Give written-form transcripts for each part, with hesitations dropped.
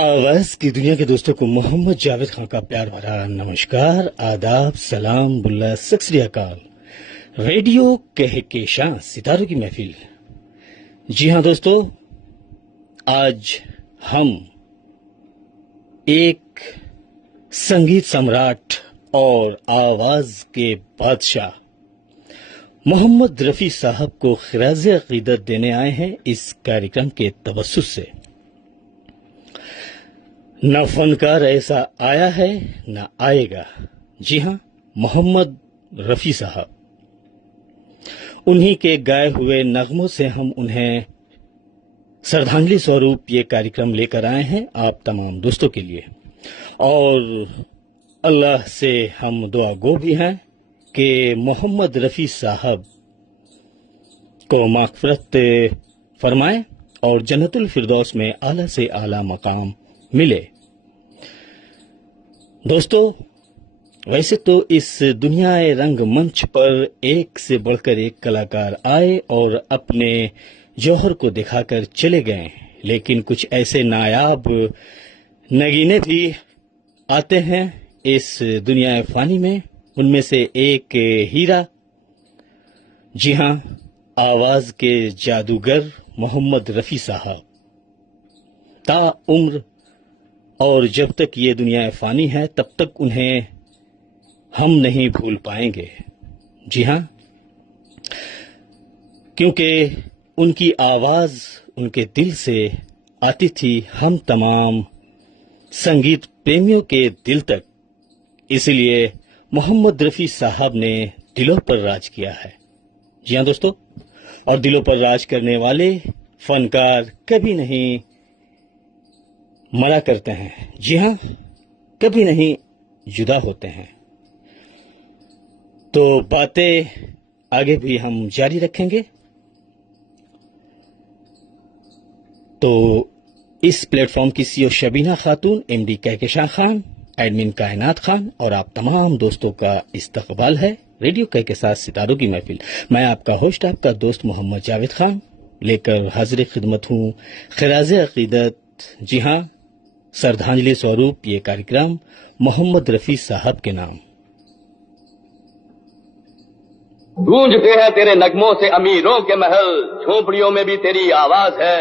आवाज की दुनिया के दोस्तों को मोहम्मद जावेद खान का प्यार भरा नमस्कार, आदाब, सलाम, बुल्ला, सत श्री अकाल। रेडियो कहकेशां सितारों की महफिल। जी हां दोस्तों, आज हम एक संगीत सम्राट और आवाज के बादशाह मोहम्मद रफी साहब को खिराज अकीदत देने आए हैं इस कार्यक्रम के तवस्सुस से। न फनकार ऐसा आया है न आएगा। जी हां, मोहम्मद रफी साहब, उन्हीं के गाए हुए नगमों से हम उन्हें श्रद्धांजलि स्वरूप ये कार्यक्रम लेकर आए हैं आप तमाम दोस्तों के लिए। और अल्लाह से हम दुआ गो भी हैं कि मोहम्मद रफी साहब को माग़फ़िरत फरमाए और जन्नतुल फिरदौस में आला से आला मकाम मिले। दोस्तों, वैसे तो इस दुनियाए रंग मंच पर एक से बढ़कर एक कलाकार आए और अपने जौहर को दिखाकर चले गए, लेकिन कुछ ऐसे नायाब नगीने भी आते हैं इस दुनियाए फानी में। उनमें से एक हीरा, जी हां, आवाज के जादूगर मोहम्मद रफी साहब ता उम्र, और जब तक ये दुनिया फानी है तब तक उन्हें हम नहीं भूल पाएंगे। जी हां, क्योंकि उनकी आवाज उनके दिल से आती थी हम तमाम संगीत प्रेमियों के दिल तक। इसलिए मोहम्मद रफी साहब ने दिलों पर राज किया है। जी हां दोस्तों, और दिलों पर राज करने वाले फनकार कभी नहीं मरा करते हैं। जी हां, कभी नहीं जुदा होते हैं। तो बातें आगे भी हम जारी रखेंगे। तो इस प्लेटफॉर्म की सीईओ शबीना खातून, एमडी कहकेशां खान, एडमिन कायनात खान और आप तमाम दोस्तों का इस्तकबाल है रेडियो कहकेशां सितारों की महफिल। मैं आपका होस्ट, आपका दोस्त मोहम्मद जावेद खान लेकर हाजिर खिदमत हूं खिराज अकीदत। जी हां, श्रद्धांजलि स्वरूप ये कार्यक्रम मोहम्मद रफी साहब के नाम। गूंजते हैं तेरे नगमों से अमीरों के महल, झोपड़ियों में भी तेरी आवाज है,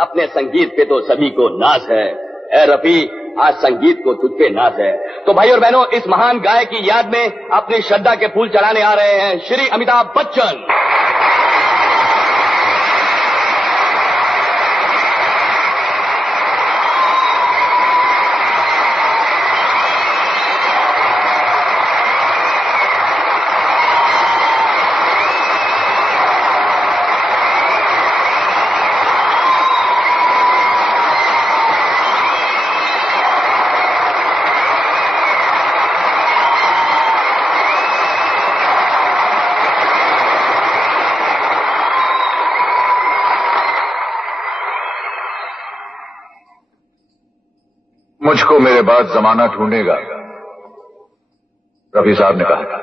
अपने संगीत पे तो सभी को नाज है। ए रफी, आज संगीत को तुझ पे नाज है। तो भाई और बहनों, इस महान गायक की याद में अपनी श्रद्धा के फूल चढ़ाने आ रहे हैं श्री अमिताभ बच्चन। मुझको मेरे बाद जमाना ढूंढेगा, रफी साहब ने कहा था।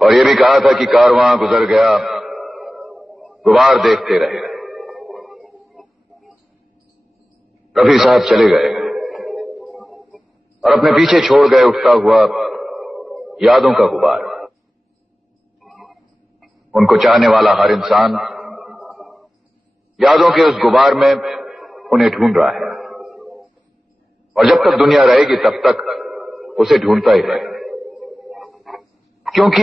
और ये भी कहा था कि कारवां गुजर गया, गुबार देखते रहे। रफी साहब चले गए और अपने पीछे छोड़ गए उठता हुआ यादों का गुबार। उनको चाहने वाला हर इंसान यादों के उस गुबार में उन्हें ढूंढ रहा है, और जब तक दुनिया रहेगी तब तक उसे ढूंढता ही रहे। क्योंकि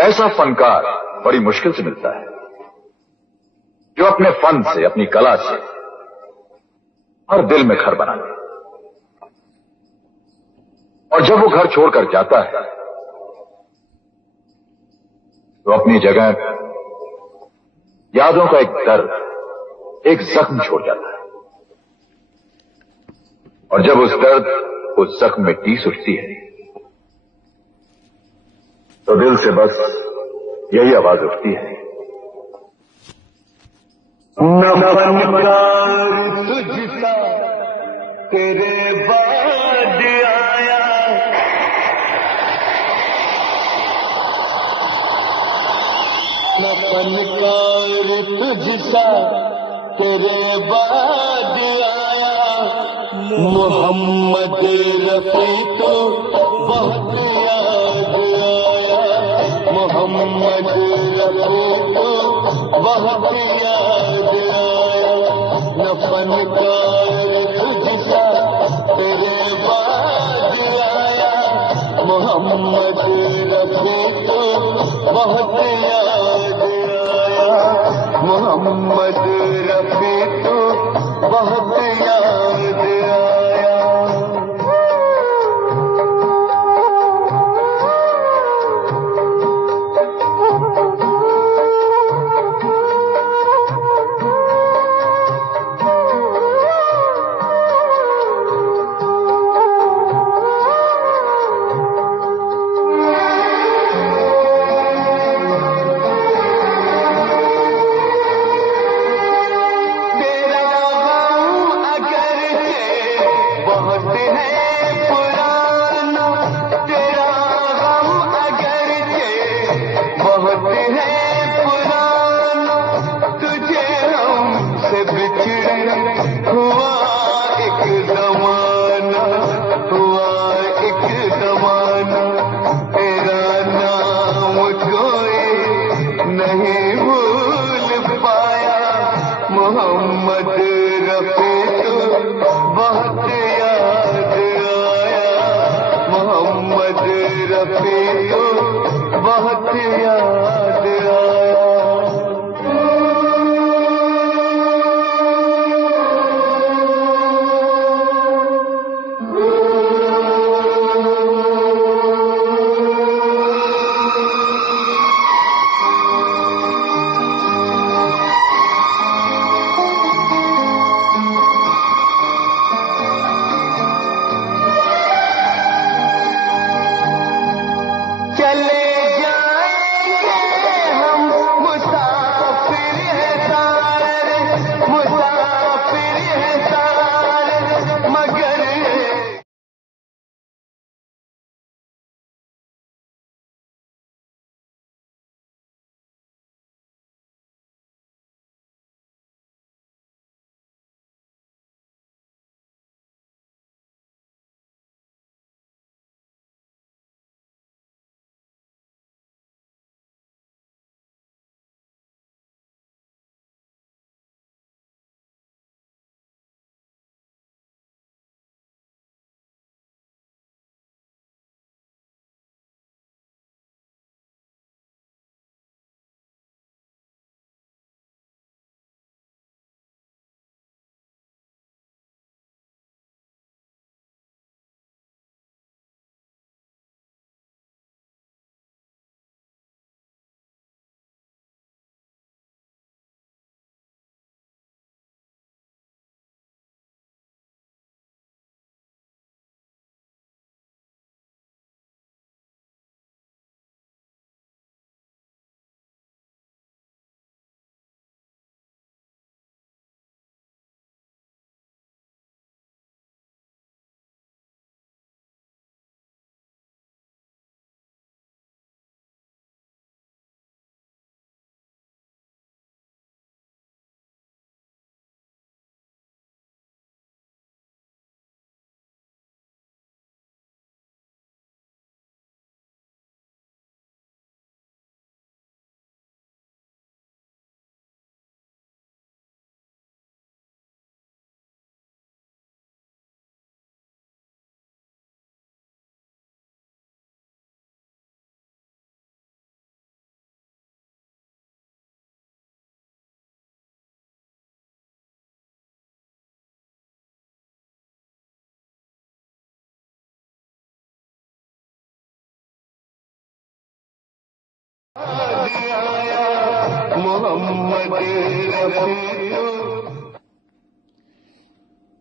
ऐसा फनकार बड़ी मुश्किल से मिलता है जो अपने फन से, अपनी कला से हर दिल में घर बना ले। और जब वो घर छोड़कर जाता है तो अपनी जगह यादों का एक दर्द, एक जख्म छोड़ जाता है। और जब उस दर्द, उस जख्म में टीस उठती है तो दिल से बस यही आवाज उठती है, न फनकार तुझसा तेरे बाद आया, न फनकार तुझसा तेरे बाद आया। मोहम्मद रफी तो बहुत याद आया। मोहम्मद रफी तो बहुत याद आया। न फनकार तुझसा तेरे बाद आया। मोहम्मद रफी तो बहुत याद आया। मोहम्मद रफी तो बहुत याद आया। मोहम्मद रफी तो बहुत याद आया। मोहम्मद रफी तो बहुत याद आया।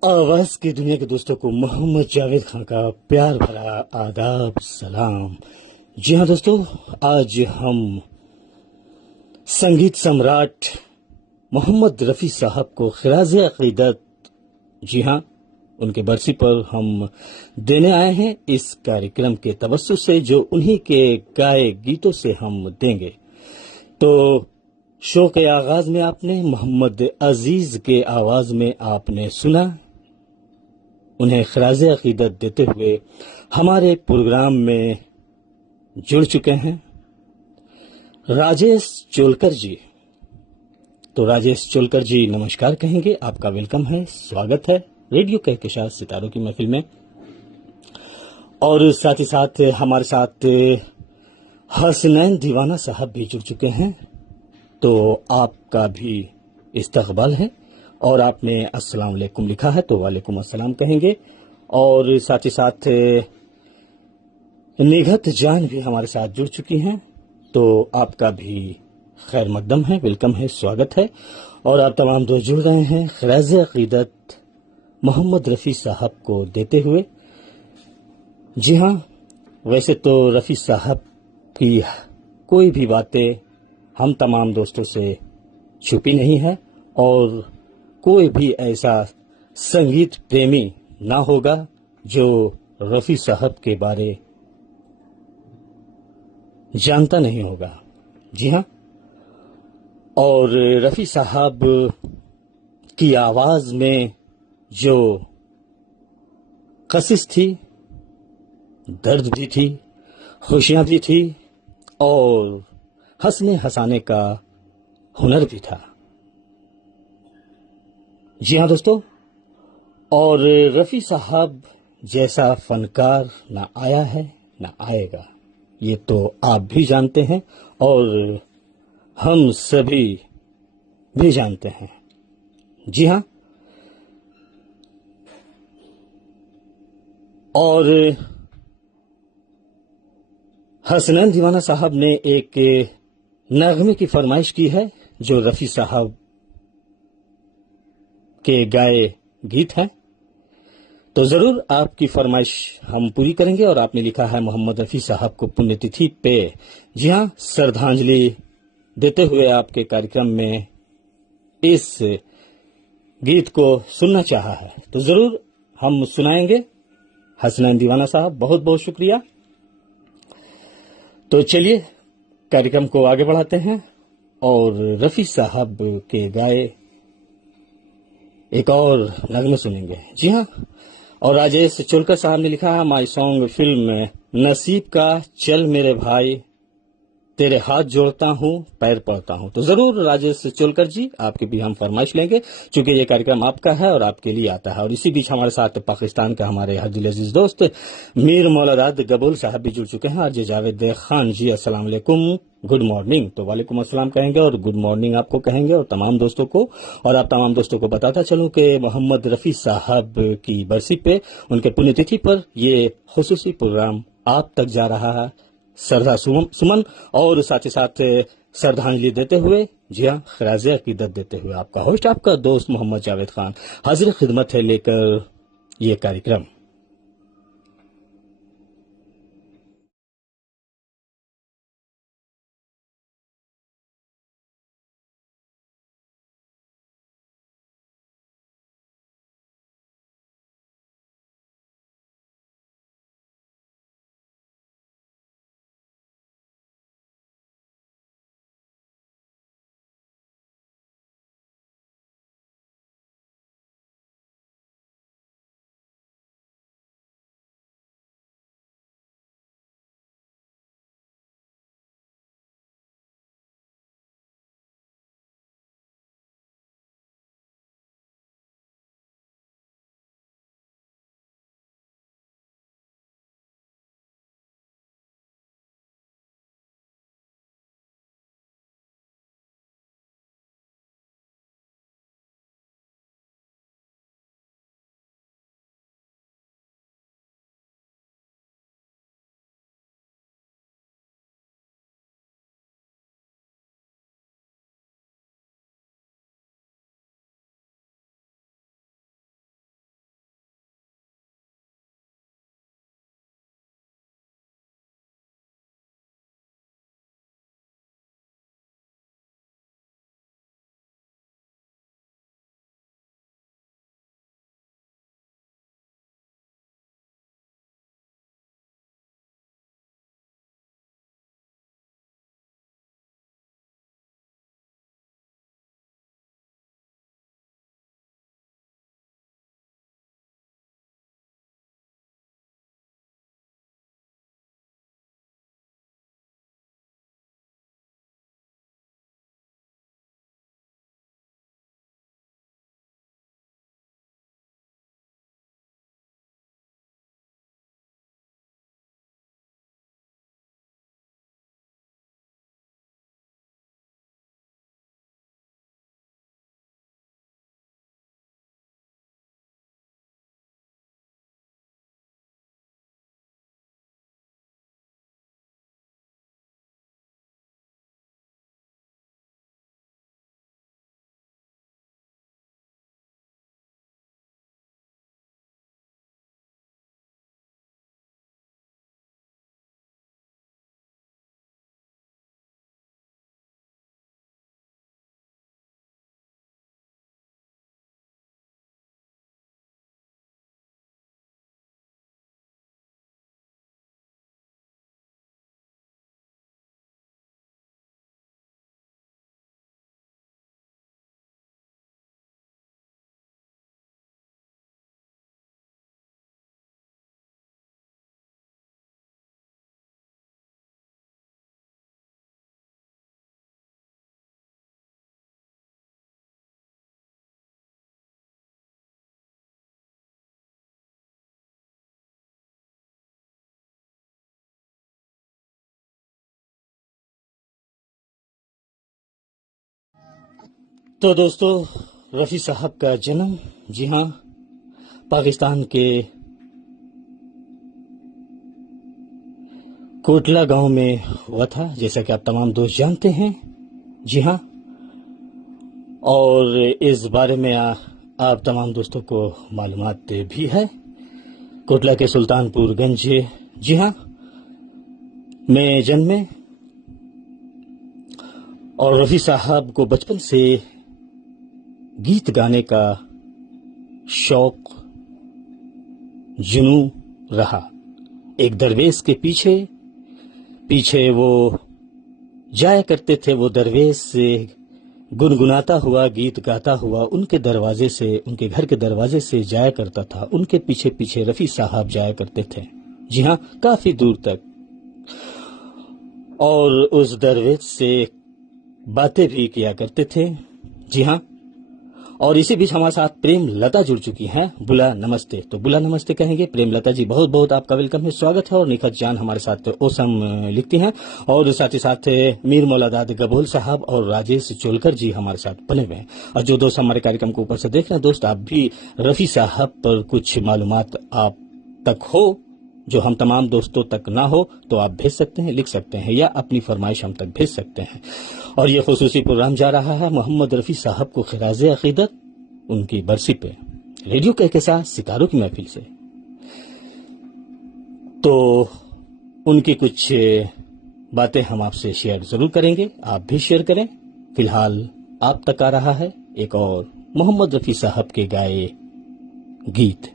आवाज की दुनिया के दोस्तों को मोहम्मद जावेद खान का प्यार भरा आदाब सलाम। जी हाँ दोस्तों, आज हम संगीत सम्राट मोहम्मद रफ़ी साहब को खिराज अक़ीदत, जी हाँ, उनके बरसी पर हम देने आए हैं इस कार्यक्रम के तवस्सुस से, जो उन्हीं के गाए गीतों से हम देंगे। तो शो के आगाज में आपने मोहम्मद अजीज के आवाज में आपने सुना, उन्हें खराज अकीदत देते हुए हमारे प्रोग्राम में जुड़ चुके हैं राजेश चोलकर जी। तो राजेश चोलकर जी नमस्कार कहेंगे, आपका वेलकम है, स्वागत है रेडियो कहकशां सितारों की महफिल में। और साथ ही साथ हमारे साथ हसनैन दीवाना साहब भी जुड़ चुके हैं, तो आपका भी इस्तकबाल है। और आपने अस्सलाम वालेकुम लिखा है तो वालेकुम अस्सलाम कहेंगे। और साथ ही साथ निघत जान भी हमारे साथ जुड़ चुकी हैं, तो आपका भी खैर मकदम है, वेलकम है, स्वागत है। और आप तमाम दोस्त जुड़ गए हैं खराज अकीदत मोहम्मद रफ़ी साहब को देते हुए। जी हाँ, वैसे तो रफ़ी साहब की कोई भी बातें हम तमाम दोस्तों से छुपी नहीं है, और कोई भी ऐसा संगीत प्रेमी ना होगा जो रफ़ी साहब के बारे जानता नहीं होगा। जी हाँ, और रफ़ी साहब की आवाज में जो कशिश थी, दर्द भी थी, खुशियां भी थी, और हंसने हंसाने का हुनर भी था। जी हाँ दोस्तों, और रफ़ी साहब जैसा फनकार ना आया है ना आएगा, ये तो आप भी जानते हैं और हम सभी भी जानते हैं। जी हाँ, और हसनैन दीवाना साहब ने एक नगमे की फरमाइश की है जो रफ़ी साहब के गाए गीत हैं, तो जरूर आपकी फरमाइश हम पूरी करेंगे। और आपने लिखा है मोहम्मद रफ़ी साहब को पुण्यतिथि पे, जी हाँ, श्रद्धांजलि देते हुए आपके कार्यक्रम में इस गीत को सुनना चाहा है, तो जरूर हम सुनाएंगे। हसनैन दीवाना साहब बहुत बहुत शुक्रिया। तो चलिए कार्यक्रम को आगे बढ़ाते हैं और रफ़ी साहब के गाए एक और नगमे सुनेंगे। जी हाँ, और राजेश चोलकर साहब ने लिखा है माई सॉन्ग फिल्म नसीब का चल मेरे भाई, तेरे हाथ जोड़ता हूँ पैर पड़ता हूँ। तो जरूर राजेश चोलकर जी आपकी भी हम फरमाइश लेंगे, क्योंकि ये कार्यक्रम आपका है और आपके लिए आता है। और इसी बीच हमारे साथ पाकिस्तान का हमारे हरदिल अजीज दोस्त मीर मौलादाद गबूल साहब भी जुड़ चुके हैं। और जी जावेद खान जी अस्सलाम वालेकुम, गुड मॉर्निंग। तो वालेकुम अस्सलाम कहेंगे और गुड मॉर्निंग आपको कहेंगे और तमाम दोस्तों को। और आप तमाम दोस्तों को बताता चलूं कि मोहम्मद रफ़ी साहब की बरसी पे, उनके पुण्यतिथि पर ये खुसूसी प्रोग्राम आप तक जा रहा है श्रद्धा सुमन और साथ ही साथ श्रद्धांजलि देते हुए, जी हाँ, खराज अकीदत देते हुए आपका होस्ट, आपका दोस्त मोहम्मद जावेद खान हाजिर खिदमत है लेकर ये कार्यक्रम। तो दोस्तों, रफ़ी साहब का जन्म, जी हाँ, पाकिस्तान के कोटला गांव में हुआ था, जैसा कि आप तमाम दोस्त जानते हैं। जी हाँ, और इस बारे में आप तमाम दोस्तों को मालूमात भी है। कोटला के सुल्तानपुरगंज, जी हाँ, में जन्मे और रफ़ी साहब को बचपन से गीत गाने का शौक, जुनून रहा। एक दरवेश के पीछे वो जाया करते थे। वो दरवेश से गुनगुनाता हुआ, गीत गाता हुआ उनके दरवाजे से, उनके घर के दरवाजे से जाया करता था। उनके पीछे पीछे रफ़ी साहब जाया करते थे, जी हाँ, काफी दूर तक। और उस दरवेश से बातें भी किया करते थे, जी हाँ। और इसी बीच हमारे साथ प्रेम लता जुड़ चुकी हैं। बुला नमस्ते, तो बुला नमस्ते कहेंगे। प्रेम लता जी, बहुत बहुत आपका वेलकम है, स्वागत है। और निखत जान हमारे साथ ओसम लिखती हैं, और साथ ही साथ मीर मौलादाद गबोल साहब और राजेश चोलकर जी हमारे साथ बने हुए हैं। और जो दोस्त हमारे कार्यक्रम को ऊपर से देख रहे हैं, दोस्त आप भी रफ़ी साहब पर कुछ मालूमात आप तक हो जो हम तमाम दोस्तों तक ना हो, तो आप भेज सकते हैं, लिख सकते हैं, या अपनी फरमाइश हम तक भेज सकते हैं। और ये खुसूसी प्रोग्राम जा रहा है मोहम्मद रफ़ी साहब को खिराज़े अक़ीदत, उनकी बरसी पे, रेडियो के साथ सितारों की महफिल से। तो उनकी कुछ बातें हम आपसे शेयर जरूर करेंगे, आप भी शेयर करें। फिलहाल आप तक आ रहा है एक और मोहम्मद रफ़ी साहब के गाए गीत।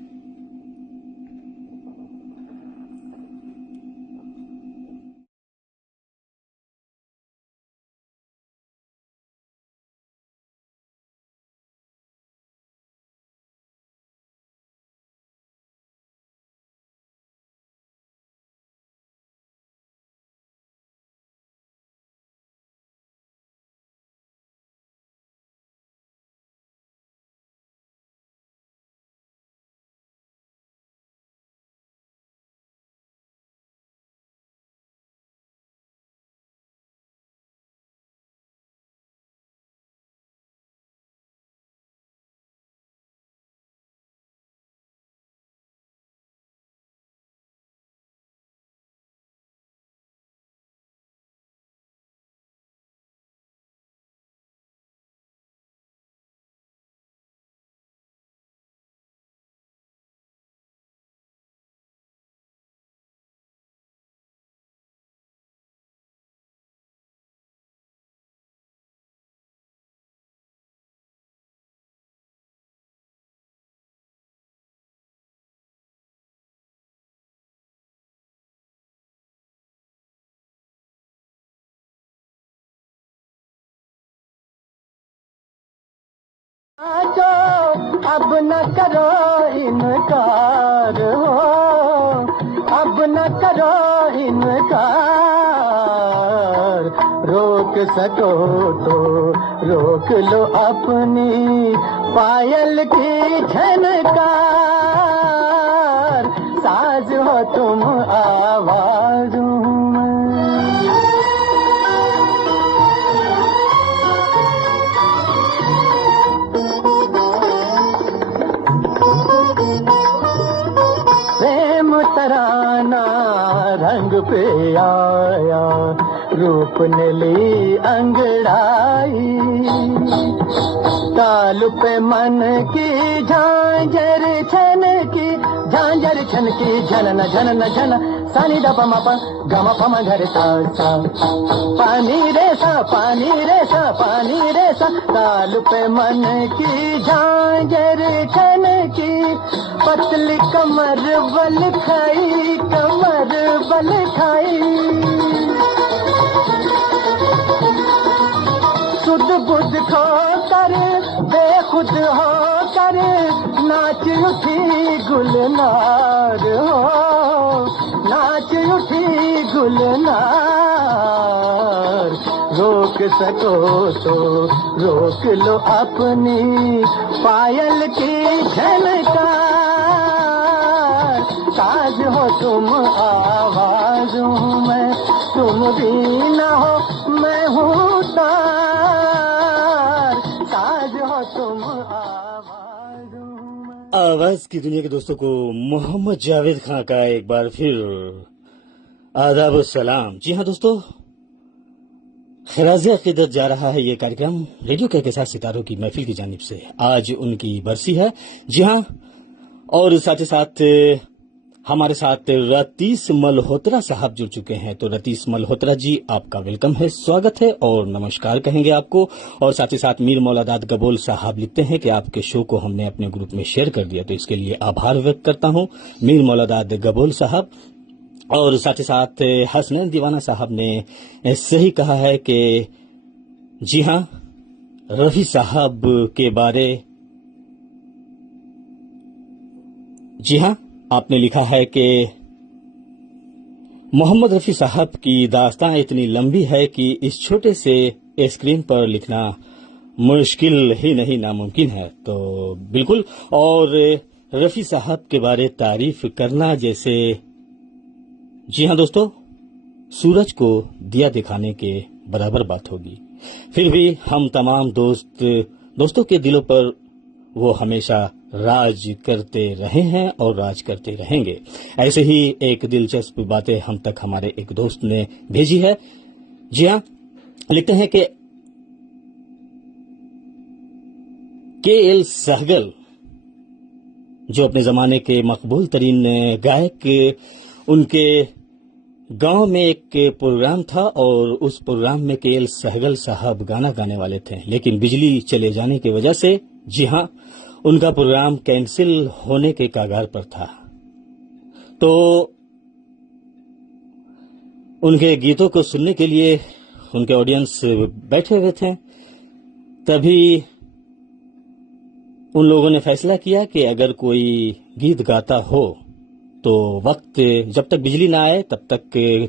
जो अब न करो इनकार हो, अब न करो इनकार। रोक सको तो रोक लो अपनी पायल की झनकार। साज हो तुम, आवाज हूँ मैं। तराना रंग पे आया, रूप ने ली अंगड़ाई। ताल पे मन की झांझर छन की, झांझर छन की, झनन झनन झन। सानी दा पमा पा गमा पमा घर सा सा। पानी रे सा, पानी रे सा, पानी रे सा। ताल पे मन की झांझर छन की, पतली कमर बल खाई, कमर बल खाई। सुध बुध खो कर, बेखुद हो कर, नाच उठी गुलनार हो, नाच उठी गुलनार। रोक सको तो रोक लो अपनी पायल की झनकार। साज हो तुम, आवाज हूँ मैं, तुम भी न हो मैं हूँ तार। साज हो तुम आवाज़ों में। आवाज की दुनिया के दोस्तों को मोहम्मद जावेद खान का एक बार फिर आदाब और सलाम। जी हाँ दोस्तों, खिराज अकीदत जा रहा है ये कार्यक्रम रेडियो के साथ सितारों की महफिल की जानिब से। आज उनकी बरसी है। जी हाँ, और साथ ही साथ हमारे साथ रतीश मल्होत्रा साहब जुड़ चुके हैं। तो रतीश मल्होत्रा जी, आपका वेलकम है, स्वागत है और नमस्कार कहेंगे आपको। और साथ ही साथ मीर मौलादाद गबोल साहब लिखते हैं कि आपके शो को हमने अपने ग्रुप में शेयर कर दिया, तो इसके लिए आभार व्यक्त करता हूं मीर मौलादाद गबोल साहब। और साथ ही साथ हसनैन दीवाना साहब ने सही कहा है कि जी हाँ, रफी साहब के बारे, जी हाँ, आपने लिखा है कि मोहम्मद रफी साहब की दास्तां इतनी लंबी है कि इस छोटे से स्क्रीन पर लिखना मुश्किल ही नहीं नामुमकिन है। तो बिल्कुल, और रफी साहब के बारे तारीफ करना जैसे, जी हाँ दोस्तों, सूरज को दिया दिखाने के बराबर बात होगी। फिर भी हम तमाम दोस्तों के दिलों पर वो हमेशा राज करते रहे हैं और राज करते रहेंगे। ऐसे ही एक दिलचस्प बातें हम तक हमारे एक दोस्त ने भेजी है। जी हाँ, लिखते हैं कि के.एल. सहगल, जो अपने जमाने के मकबूल तरीन गायक, उनके गांव में एक प्रोग्राम था और उस प्रोग्राम में के.एल. सहगल साहब गाना गाने वाले थे, लेकिन बिजली चले जाने की वजह से, जी हाँ, उनका प्रोग्राम कैंसिल होने के कगार पर था। तो उनके गीतों को सुनने के लिए उनके ऑडियंस बैठे हुए थे। तभी उन लोगों ने फैसला किया कि अगर कोई गीत गाता हो तो वक्त जब तक बिजली ना आए तब तक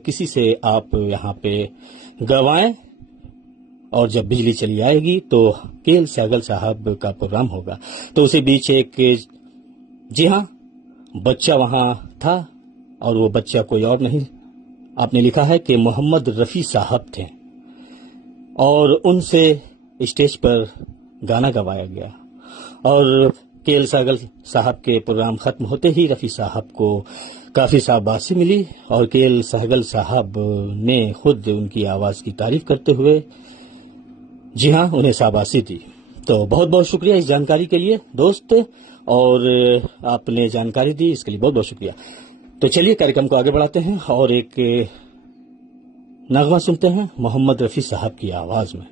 किसी से आप यहाँ पे गवाएं, और जब बिजली चली आएगी तो के.एल. सहगल साहब का प्रोग्राम होगा। तो उसी बीच एक, जी हाँ, बच्चा वहां था और वो बच्चा कोई और नहीं, आपने लिखा है कि मोहम्मद रफी साहब थे, और उनसे स्टेज पर गाना गवाया गया। और के.एल. सहगल साहब के प्रोग्राम खत्म होते ही रफी साहब को काफी शाबाशी मिली और के.एल. सहगल साहब ने खुद उनकी आवाज की तारीफ करते हुए, जी हाँ, उन्हें शाबाशी दी। तो बहुत बहुत शुक्रिया इस जानकारी के लिए दोस्त, और आपने जानकारी दी इसके लिए बहुत बहुत शुक्रिया। तो चलिए कार्यक्रम को आगे बढ़ाते हैं और एक नगमा सुनते हैं मोहम्मद रफी साहब की आवाज में।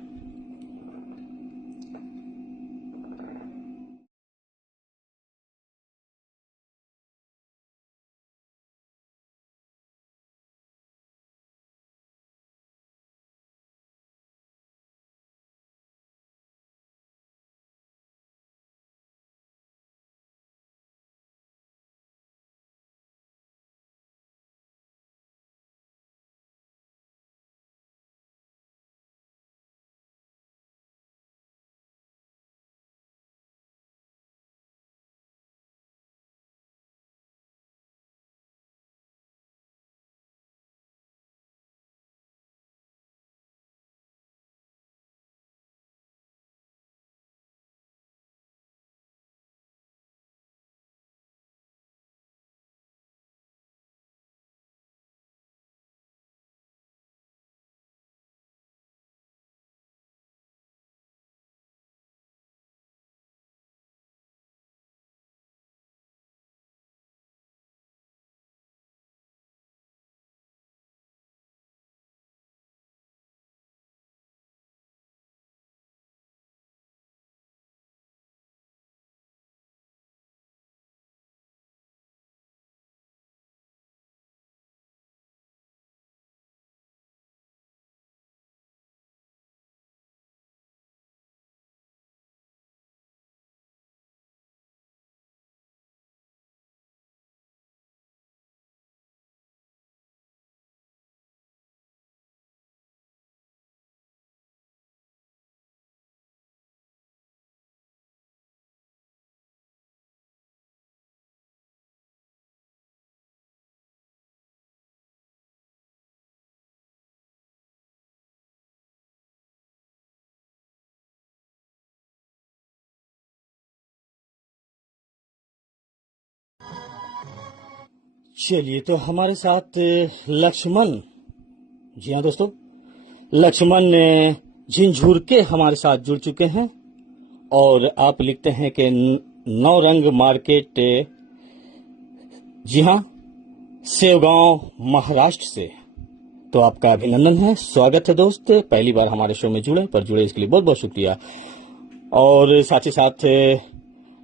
चलिए, तो हमारे साथ लक्ष्मण, जी हाँ दोस्तों, लक्ष्मण झिंझुर के हमारे साथ जुड़ चुके हैं और आप लिखते हैं कि नौरंग मार्केट, जी हाँ, सेवगांव महाराष्ट्र से। तो आपका अभिनंदन है, स्वागत है दोस्त, पहली बार हमारे शो में जुड़े इसके लिए बहुत बहुत शुक्रिया। और साथ ही साथ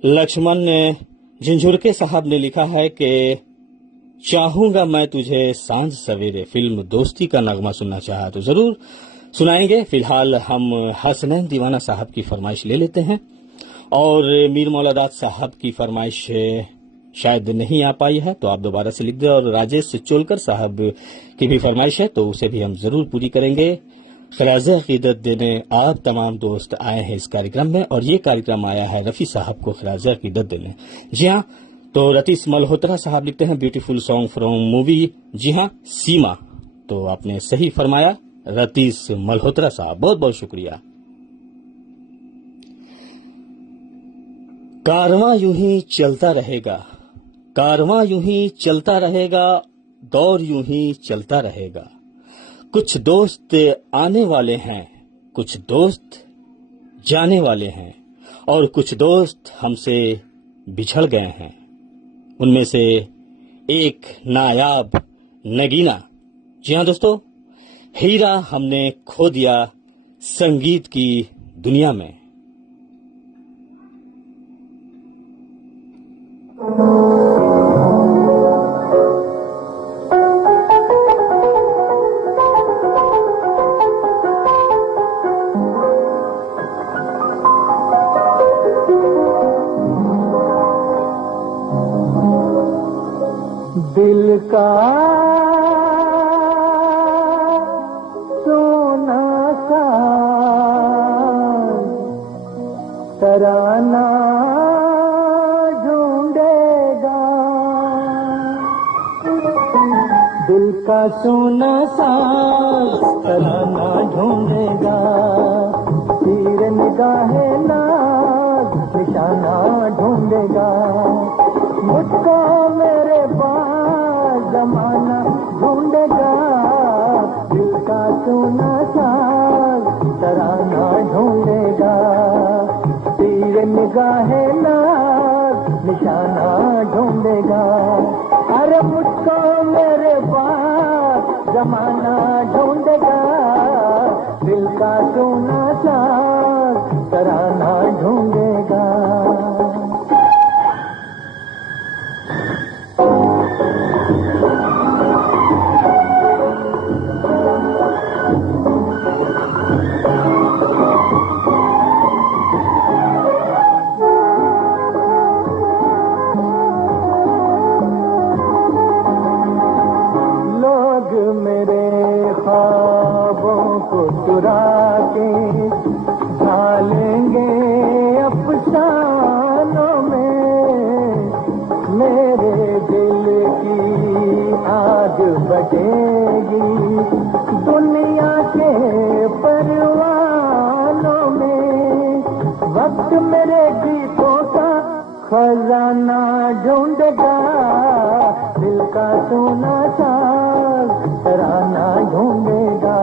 लक्ष्मण झिंझुरके साहब ने लिखा है कि चाहूंगा मैं तुझे सांझ सवेरे, फिल्म दोस्ती का नगमा सुनना चाहा तो जरूर सुनाएंगे। फिलहाल हम हसनैन दीवाना साहब की फरमाइश ले लेते हैं और मीर मौलादाद साहब की फरमाइश शायद नहीं आ पाई है, तो आप दोबारा से लिख दें। और राजेश चोलकर साहब की भी फरमाइश है, तो उसे भी हम जरूर पूरी करेंगे। खराज अकीदत देने आप तमाम दोस्त आए हैं इस कार्यक्रम में, और ये कार्यक्रम आया है रफ़ी साहब को खराज अकीदत देने। जी हाँ, तो रतीश मल्होत्रा साहब लिखते हैं ब्यूटीफुल सॉन्ग फ्रॉम मूवी, जी हाँ, सीमा। तो आपने सही फरमाया रतीश मल्होत्रा साहब, बहुत बहुत शुक्रिया। कारवां यूं ही चलता रहेगा, कारवां यूं ही चलता रहेगा, दौर यूं ही चलता रहेगा। कुछ दोस्त आने वाले हैं, कुछ दोस्त जाने वाले हैं, और कुछ दोस्त हमसे बिछड़ गए हैं। उनमें से एक नायाब नगीना, जी हाँ दोस्तों, हीरा हमने खो दिया संगीत की दुनिया में। दिल का सोना सा तराना ढूंढेगा, दिल का सोना सा तराना ढूंढेगा, तीर निगाहे नाज निशाना ढूंढेगा। मुझको मेरे पास जमाना ढूंढेगा, दिल का सोना साज तराना ढूंढेगा, तीर निगाहे नाज निशाना ढूंढेगा। अरे मुझको मेरे पास जमाना ढूंढेगा, दिल का सोना साज तराना ढूंढेगा। चुरा के ढालेंगे अफसानों में, मेरे दिल की आग बचेगी दुनिया के परवानों में। वक्त मेरे गीतों का खजाना ढूंढेगा, दिल का सोना साज तराना ढूंढेगा,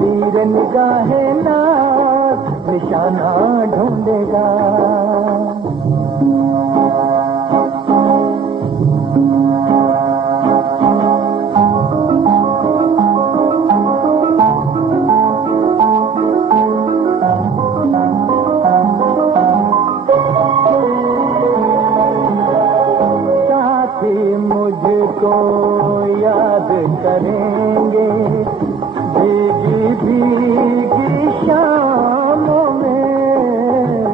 तीर निगाहे नाज निशाना ढूंढेगा। साथी मुझको याद करेंगे भीगी भीगी शामों में,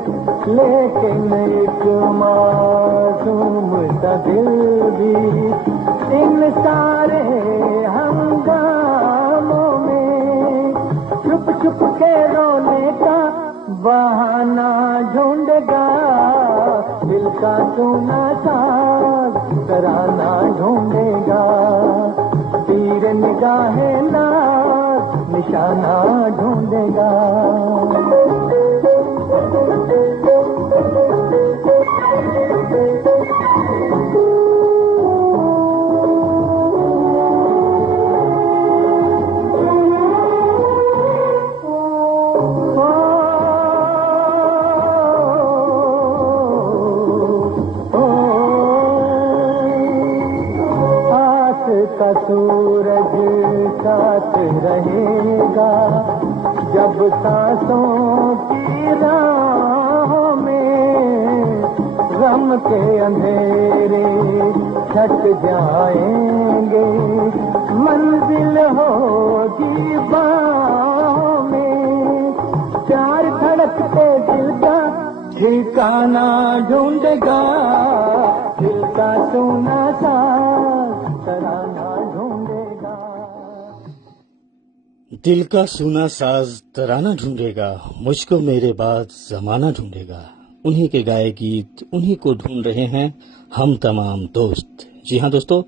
लेकिन एक मासूम सा दिल भी इन सारे हंगामों में छुप छुप के रोने का बहाना ढूंढेगा, दिल का सोना साज तराना ढूंढेगा, तीर निगाहे नाज निशाना ढूंढेगा। रहेगा जब सांसों की राहों में गम के अंधेरे छट जाएंगे, मंजिल होगी बाहों में, प्यार धड़कते दिल का ठिकाना ढूंढेगा, दिल का सोना सा तराना ढूंढेगा। दिल का सूना साज तराना ढूंढेगा, मुझको मेरे बाद जमाना ढूंढेगा। उन्हीं के गाए गीत उन्हीं को ढूंढ रहे हैं हम तमाम दोस्त। जी हाँ दोस्तों,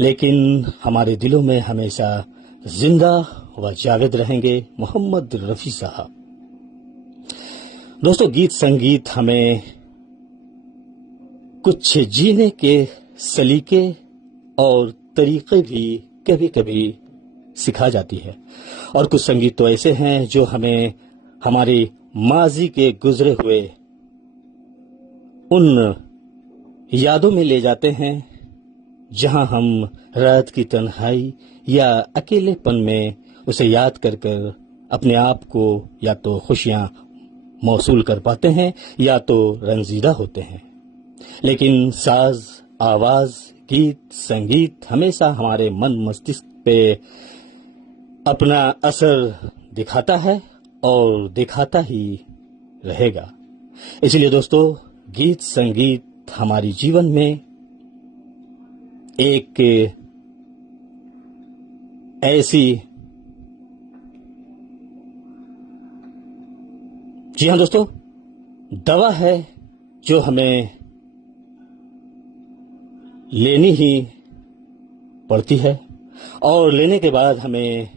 लेकिन हमारे दिलों में हमेशा जिंदा व जावेद रहेंगे मोहम्मद रफी साहब। दोस्तों, गीत संगीत हमें कुछ जीने के सलीके और तरीके भी कभी कभी सिखा जाती है, और कुछ संगीत तो ऐसे हैं जो हमें हमारे माजी के गुजरे हुए उन यादों में ले जाते हैं जहां हम रात की तन्हाई या अकेलेपन में उसे याद कर कर अपने आप को या तो खुशियां मौसूल कर पाते हैं या तो रंजीदा होते हैं। लेकिन साज, आवाज, गीत, संगीत हमेशा हमारे मन मस्तिष्क पे अपना असर दिखाता है और दिखाता ही रहेगा। इसलिए दोस्तों, गीत संगीत हमारी जीवन में एक ऐसी, जी हाँ दोस्तों, दवा है जो हमें लेनी ही पड़ती है, और लेने के बाद हमें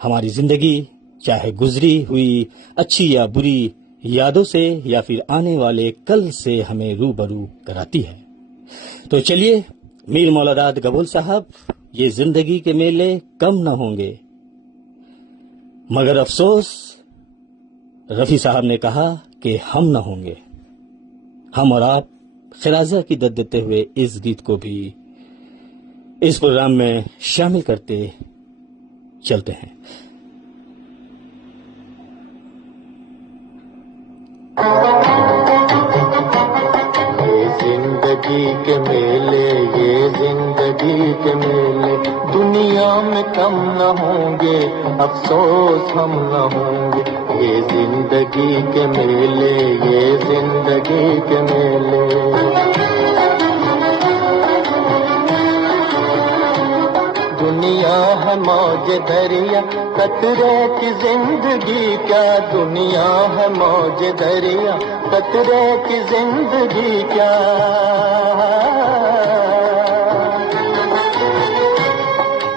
हमारी जिंदगी चाहे गुजरी हुई अच्छी या बुरी यादों से या फिर आने वाले कल से हमें रूबरू कराती है। तो चलिए, मीर मौलादाद गबूल साहब, ये जिंदगी के मेले कम न होंगे, मगर अफसोस रफी साहब ने कहा कि हम न होंगे। हम और आप खिराजा की दद देते हुए इस गीत को भी इस प्रोग्राम में शामिल करते चलते हैं। ये जिंदगी के मेले, ये जिंदगी के मेले दुनिया में कम न होंगे, अफसोस हम न होंगे। ये जिंदगी के मेले, ये जिंदगी के मेले। दुनिया है मौज दरिया, कतरे की जिंदगी क्या, दुनिया है मौज दरिया, कतरे की जिंदगी क्या।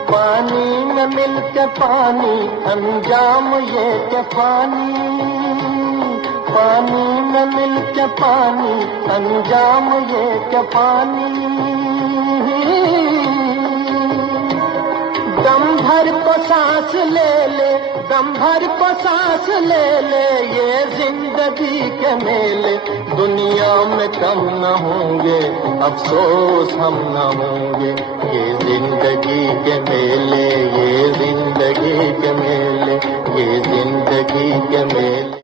पानी में मिल के पानी, अंजाम ये के पानी, पानी में मिल के पानी, अंजाम ये के पानी। दम भर को सांस ले ले, दम भर को सांस ले ले, ये जिंदगी के मेले दुनिया में कम न होंगे, अफसोस हम न होंगे। ये जिंदगी के मेले, ये जिंदगी के मेले, ये जिंदगी के मेले।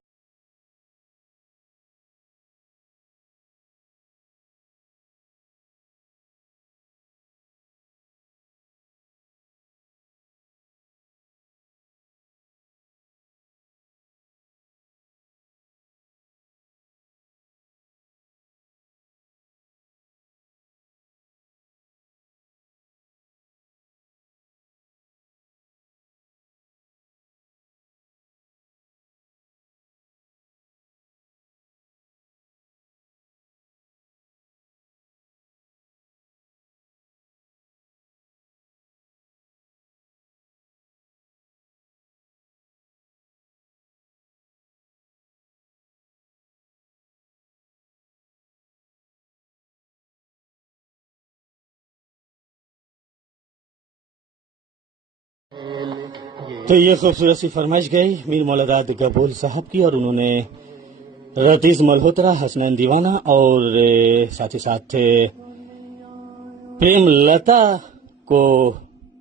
तो ये खूबसूरत सी फरमाइश गई मीर मौलादाद गबूल साहब की, और उन्होंने रतीज मल्होत्रा, हसनैन दीवाना और साथ ही साथ प्रेम लता को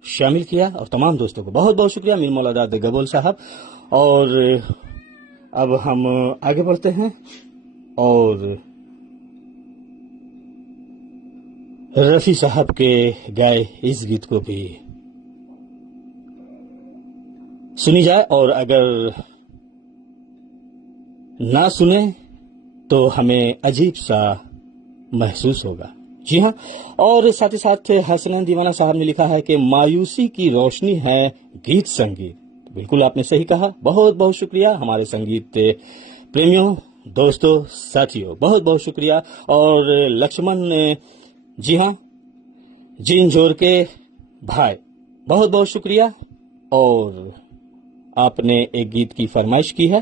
शामिल किया और तमाम दोस्तों को बहुत बहुत शुक्रिया मीर मौलाना गबोल साहब। और अब हम आगे बढ़ते हैं और रफी साहब के गाए इस गीत को भी सुनी जाए, और अगर ना सुने तो हमें अजीब सा महसूस होगा। जी हाँ, और साथ ही साथ हसनैन दीवाना साहब ने लिखा है कि मायूसी की रोशनी है गीत संगीत। तो बिल्कुल आपने सही कहा, बहुत बहुत शुक्रिया हमारे संगीत प्रेमियों, दोस्तों, साथियों, बहुत बहुत शुक्रिया। और लक्ष्मण, जी हाँ, जिन जोर के भाई, बहुत बहुत शुक्रिया। और आपने एक गीत की फरमाइश की है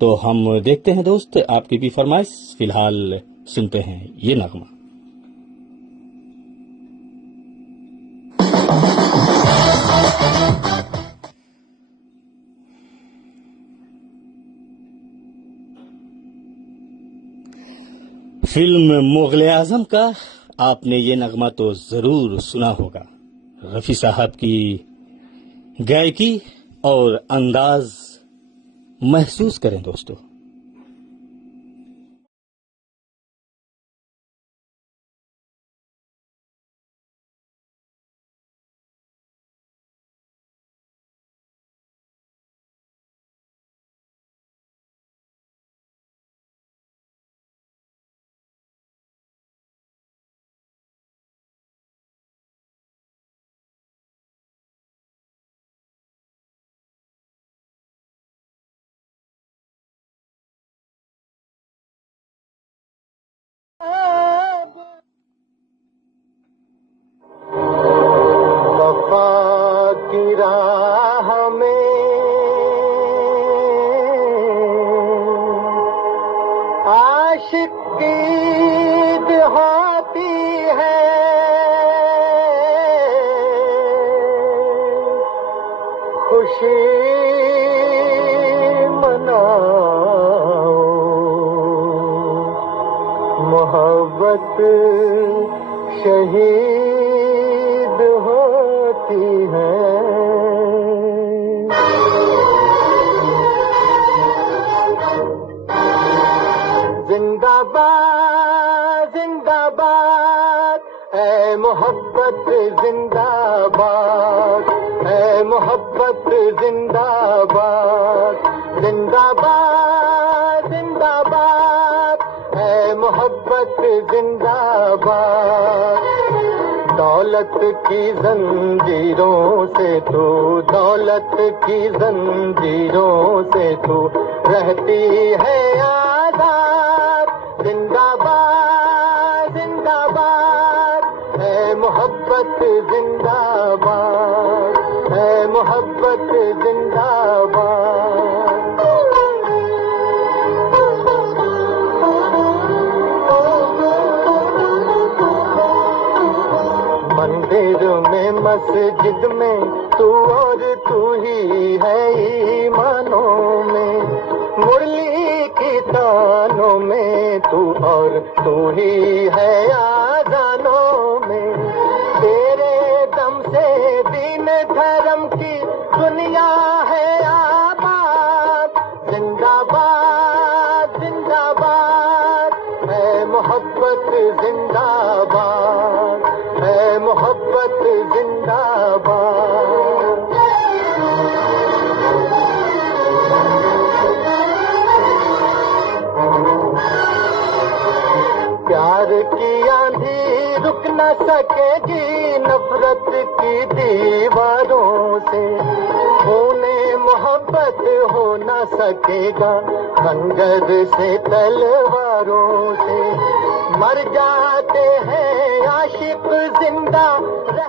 तो हम देखते हैं दोस्त आपकी भी फरमाइश। फिलहाल सुनते हैं ये नगमा। फिल्म मुगले आजम का आपने ये नगमा तो जरूर सुना होगा। रफी साहब की गायकी और अंदाज महसूस करें दोस्तों। वफा की राह में आशिक की ईद होती है, खुशी मनाओ, मोहब्बत शहीद होती है। जिंदाबाद जिंदाबाद ऐ मोहब्बत जिंदाबाद, ऐ मोहब्बत जिंदाबाद, जिंदाबाद जिंदाबाद ऐ मोहब्बत जिंदाबाद। दौलत की जंजीरों से तू, दौलत की जंजीरों से तू रहती है आजाद। जिंदाबाद जिंदाबाद ऐ मोहब्बत जिंदाबाद, ऐ मोहब्बत जिंदाबाद। मंदिर में मस्जिद में तू और तू ही है ईमानों में, मुरली की तानों में तू और तू ही है आजानों में। तेरे दम से दीन धर्म की दुनिया है आबाद। जिंदाबाद जिंदाबाद ऐ मोहब्बत जिंदाबाद, ऐ मोहब्बत जिंदाबाद। प्यार की आंधी रुक न सकेगी नफरत की दीवारों से, खूने मोहब्बत हो न सकेगा खंजर से तलवारों से। मर जाते हैं आशिक जिंदा रह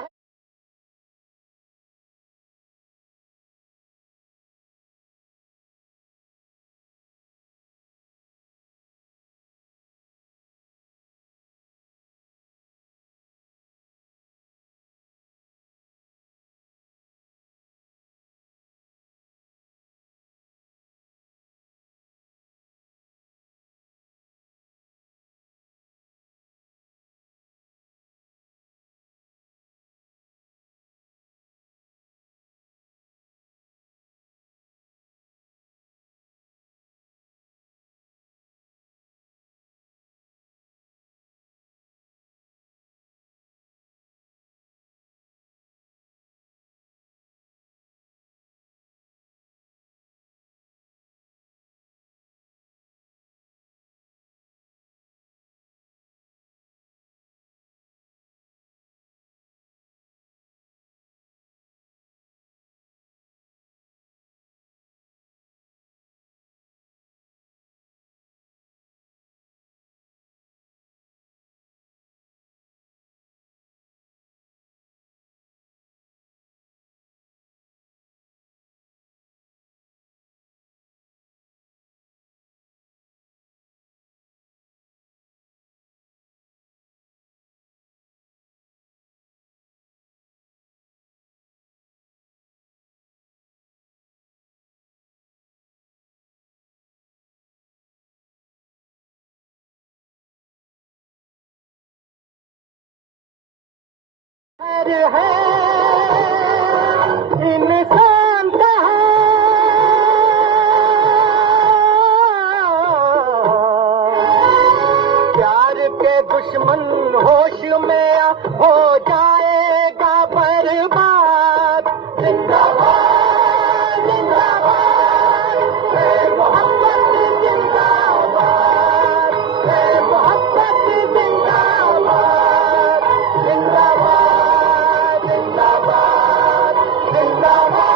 है इंसान कहाँ, प्यार के दुश्मन होश में हो जाएगा बर्बाद। जिंदाबाद जिंदाबाद है मोहब्बत, जिंदाबाद है मोहब्बत, जिंदाबाद जिंदाबाद जिंदाबाद जिंदाबाद।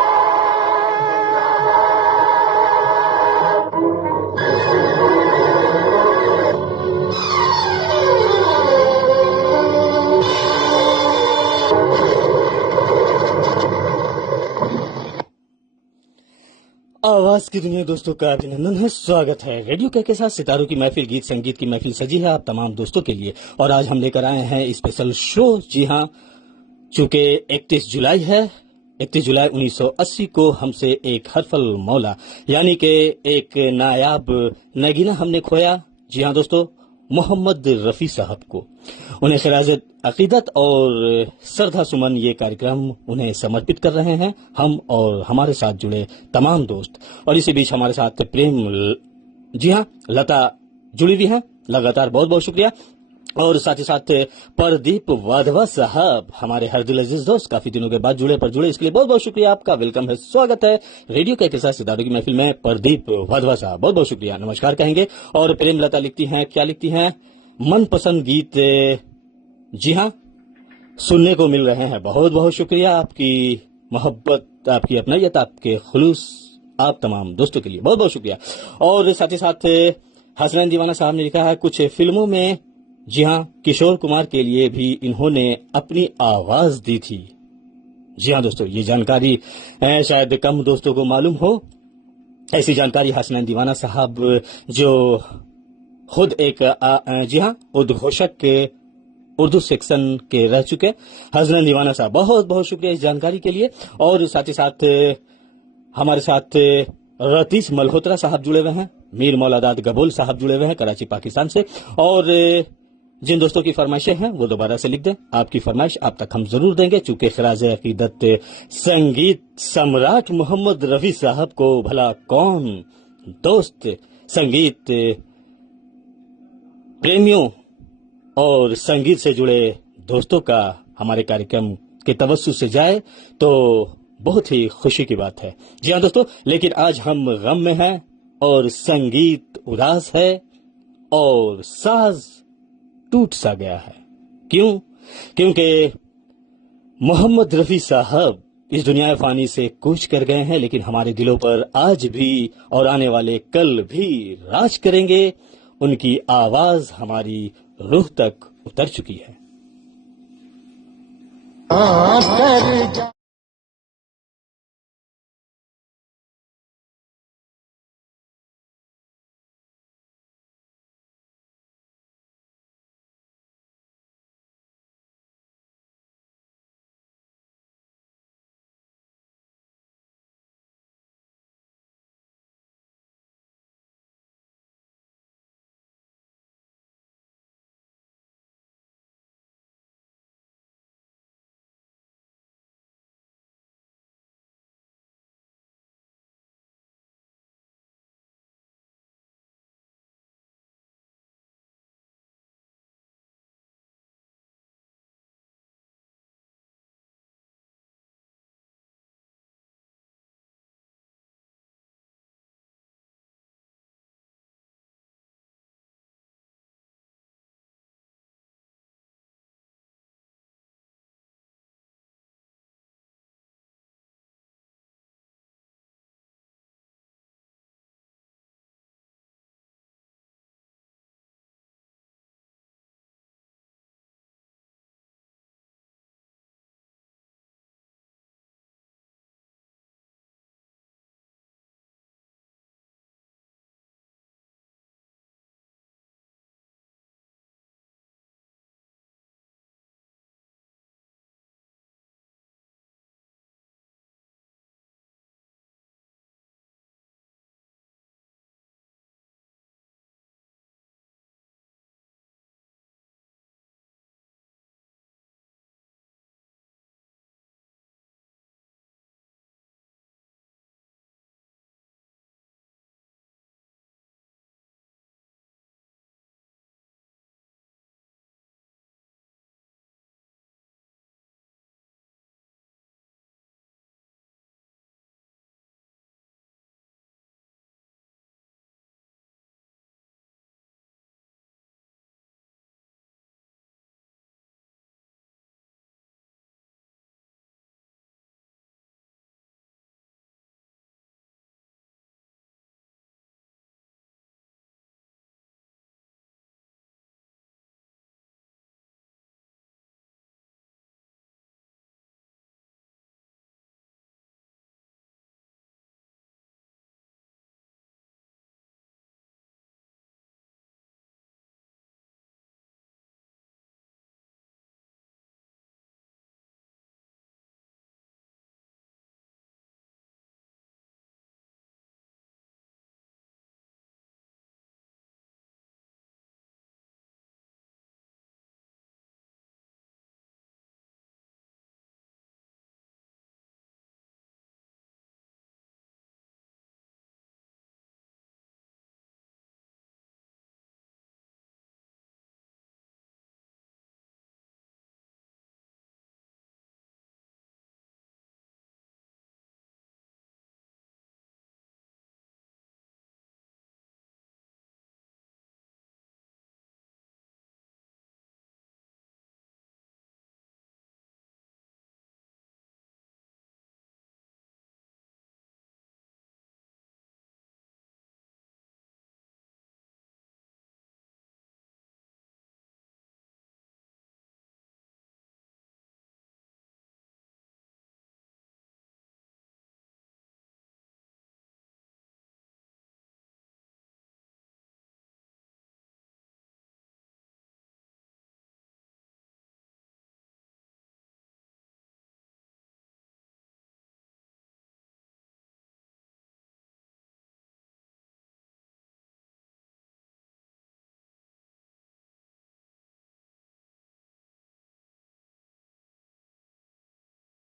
आवाज की दुनिया दोस्तों का अभिनंदन है, स्वागत है। रेडियो के साथ सितारों की महफिल, गीत संगीत की महफिल सजी है आप तमाम दोस्तों के लिए। और आज हम लेकर आए हैं स्पेशल शो। जी हाँ, चूंकि 31 जुलाई है, 31 जुलाई 1980 को हमसे एक हरफल मौला यानी कि एक नायाब नगीना हमने खोया। जी हाँ दोस्तों, मोहम्मद रफी साहब को। उन्हें खिराज अकीदत और श्रद्धा सुमन ये कार्यक्रम उन्हें समर्पित कर रहे हैं हम और हमारे साथ जुड़े तमाम दोस्त। और इसी बीच हमारे साथ जी हाँ, लता जुड़ी हुई हैं। लगातार बहुत बहुत शुक्रिया। और साथ ही साथ परदीप वाधवा साहब, हमारे हर दिल अजीज दोस्त, काफी दिनों के बाद जुड़े, इसके लिए बहुत बहुत शुक्रिया आपका। वेलकम है, स्वागत है रेडियो के साथ सितारों की महफिल में। परदीप वाधवा साहब, बहुत बहुत शुक्रिया, नमस्कार कहेंगे। और प्रेम लता लिखती हैं, क्या लिखती हैं? मनपसंद गीत, जी हाँ, सुनने को मिल रहे हैं। बहुत बहुत शुक्रिया आपकी मोहब्बत, आपकी अपनायत, आपके खुलूस, आप तमाम दोस्तों के लिए बहुत बहुत शुक्रिया। और साथ ही साथ हसनैन दीवाना साहब ने लिखा है, कुछ फिल्मों में, जी हाँ, किशोर कुमार के लिए भी इन्होंने अपनी आवाज दी थी। जी हाँ दोस्तों, ये जानकारी शायद कम दोस्तों को मालूम हो। ऐसी जानकारी हसनैन दीवाना साहब, जो खुद एक जी हाँ, उद्घोषक के उर्दू सेक्शन के रह चुके हसनैन दीवाना साहब, बहुत बहुत शुक्रिया इस जानकारी के लिए। और साथ ही साथ हमारे साथ रतीश मल्होत्रा साहब जुड़े हुए हैं, मीर मौलादाद गबोल साहब जुड़े हुए हैं कराची पाकिस्तान से। और जिन दोस्तों की फरमाइशें हैं वो दोबारा से लिख दें, आपकी फरमाइश आप तक हम जरूर देंगे। चूंकि खिराज अकीदत संगीत सम्राट मोहम्मद रफी साहब को भला कौन दोस्त संगीत प्रेमियों और संगीत से जुड़े दोस्तों का हमारे कार्यक्रम के तवज्जो से जाए तो बहुत ही खुशी की बात है। जी हाँ दोस्तों, लेकिन आज हम गम में हैं और संगीत उदास है और साज टूट सा गया है। क्यों? क्योंकि मोहम्मद रफी साहब इस दुनिया फानी से कूच कर गए हैं, लेकिन हमारे दिलों पर आज भी और आने वाले कल भी राज करेंगे। उनकी आवाज हमारी रूह तक उतर चुकी है।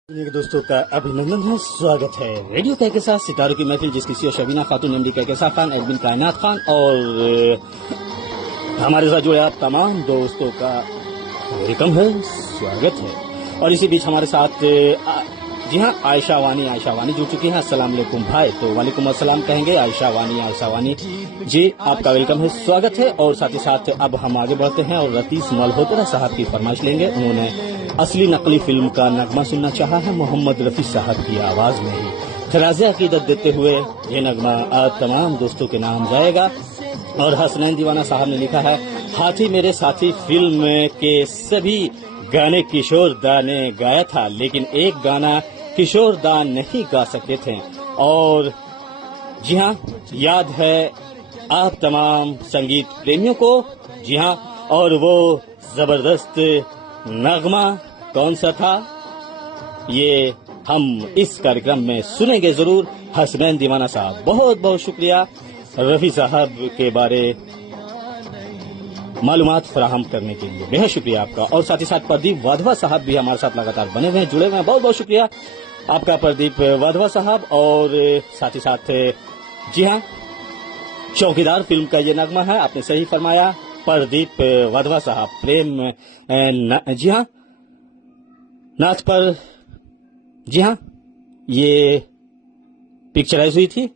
मेरे दोस्तों का अभिनंदन है, स्वागत है रेडियो कह के साथ सितारों की महफिल, जिसकी सीओ शबीना खातून, एमडी कह के साथ खान, एडमिन कायनात खान और हमारे साथ जुड़े आप तमाम दोस्तों का वेलकम है, स्वागत है। और इसी बीच हमारे साथ जी हाँ आयशा वानी जुड़ चुकी हैं। अस्सलाम वालेकुम भाई। तो वालेकुम अस्सलाम कहेंगे। आयशा वानी जी आपका वेलकम है, स्वागत है। और साथ ही साथ अब हम आगे बढ़ते हैं और रतीश मल्होत्रा साहब की फरमाइश लेंगे। उन्होंने असली नकली फिल्म का नगमा सुनना चाहा है मोहम्मद रफी साहब की आवाज में ही। खराज अकीदत देते हुए ये नगमा आप तमाम दोस्तों के नाम जाएगा। और हसनैन दीवाना साहब ने लिखा है, हाथी मेरे साथी फिल्म के सभी गाने किशोर दा ने गाया था, लेकिन एक गाना किशोर दा नहीं गा सके थे। और जी हाँ, याद है आप तमाम संगीत प्रेमियों को। जी हाँ, और वो जबरदस्त नगमा कौन सा था, ये हम इस कार्यक्रम में सुनेंगे जरूर। हसनैन दीवाना साहब बहुत बहुत शुक्रिया रफी साहब के बारे मालूमात फराहम करने के लिए, बेहद शुक्रिया आपका। और साथ ही साथ प्रदीप वाधवा साहब भी हमारे साथ लगातार बने हुए हैं, जुड़े हुए हैं, बहुत बहुत शुक्रिया आपका प्रदीप वाधवा साहब। और साथ ही साथ जी हाँ, चौकीदार फिल्म का ये नगमा है, आपने सही फरमाया प्रदीप वाधवा साहब। प्रेम जी हाँ नाच पर जी हाँ ये पिक्चराइज हुई थी।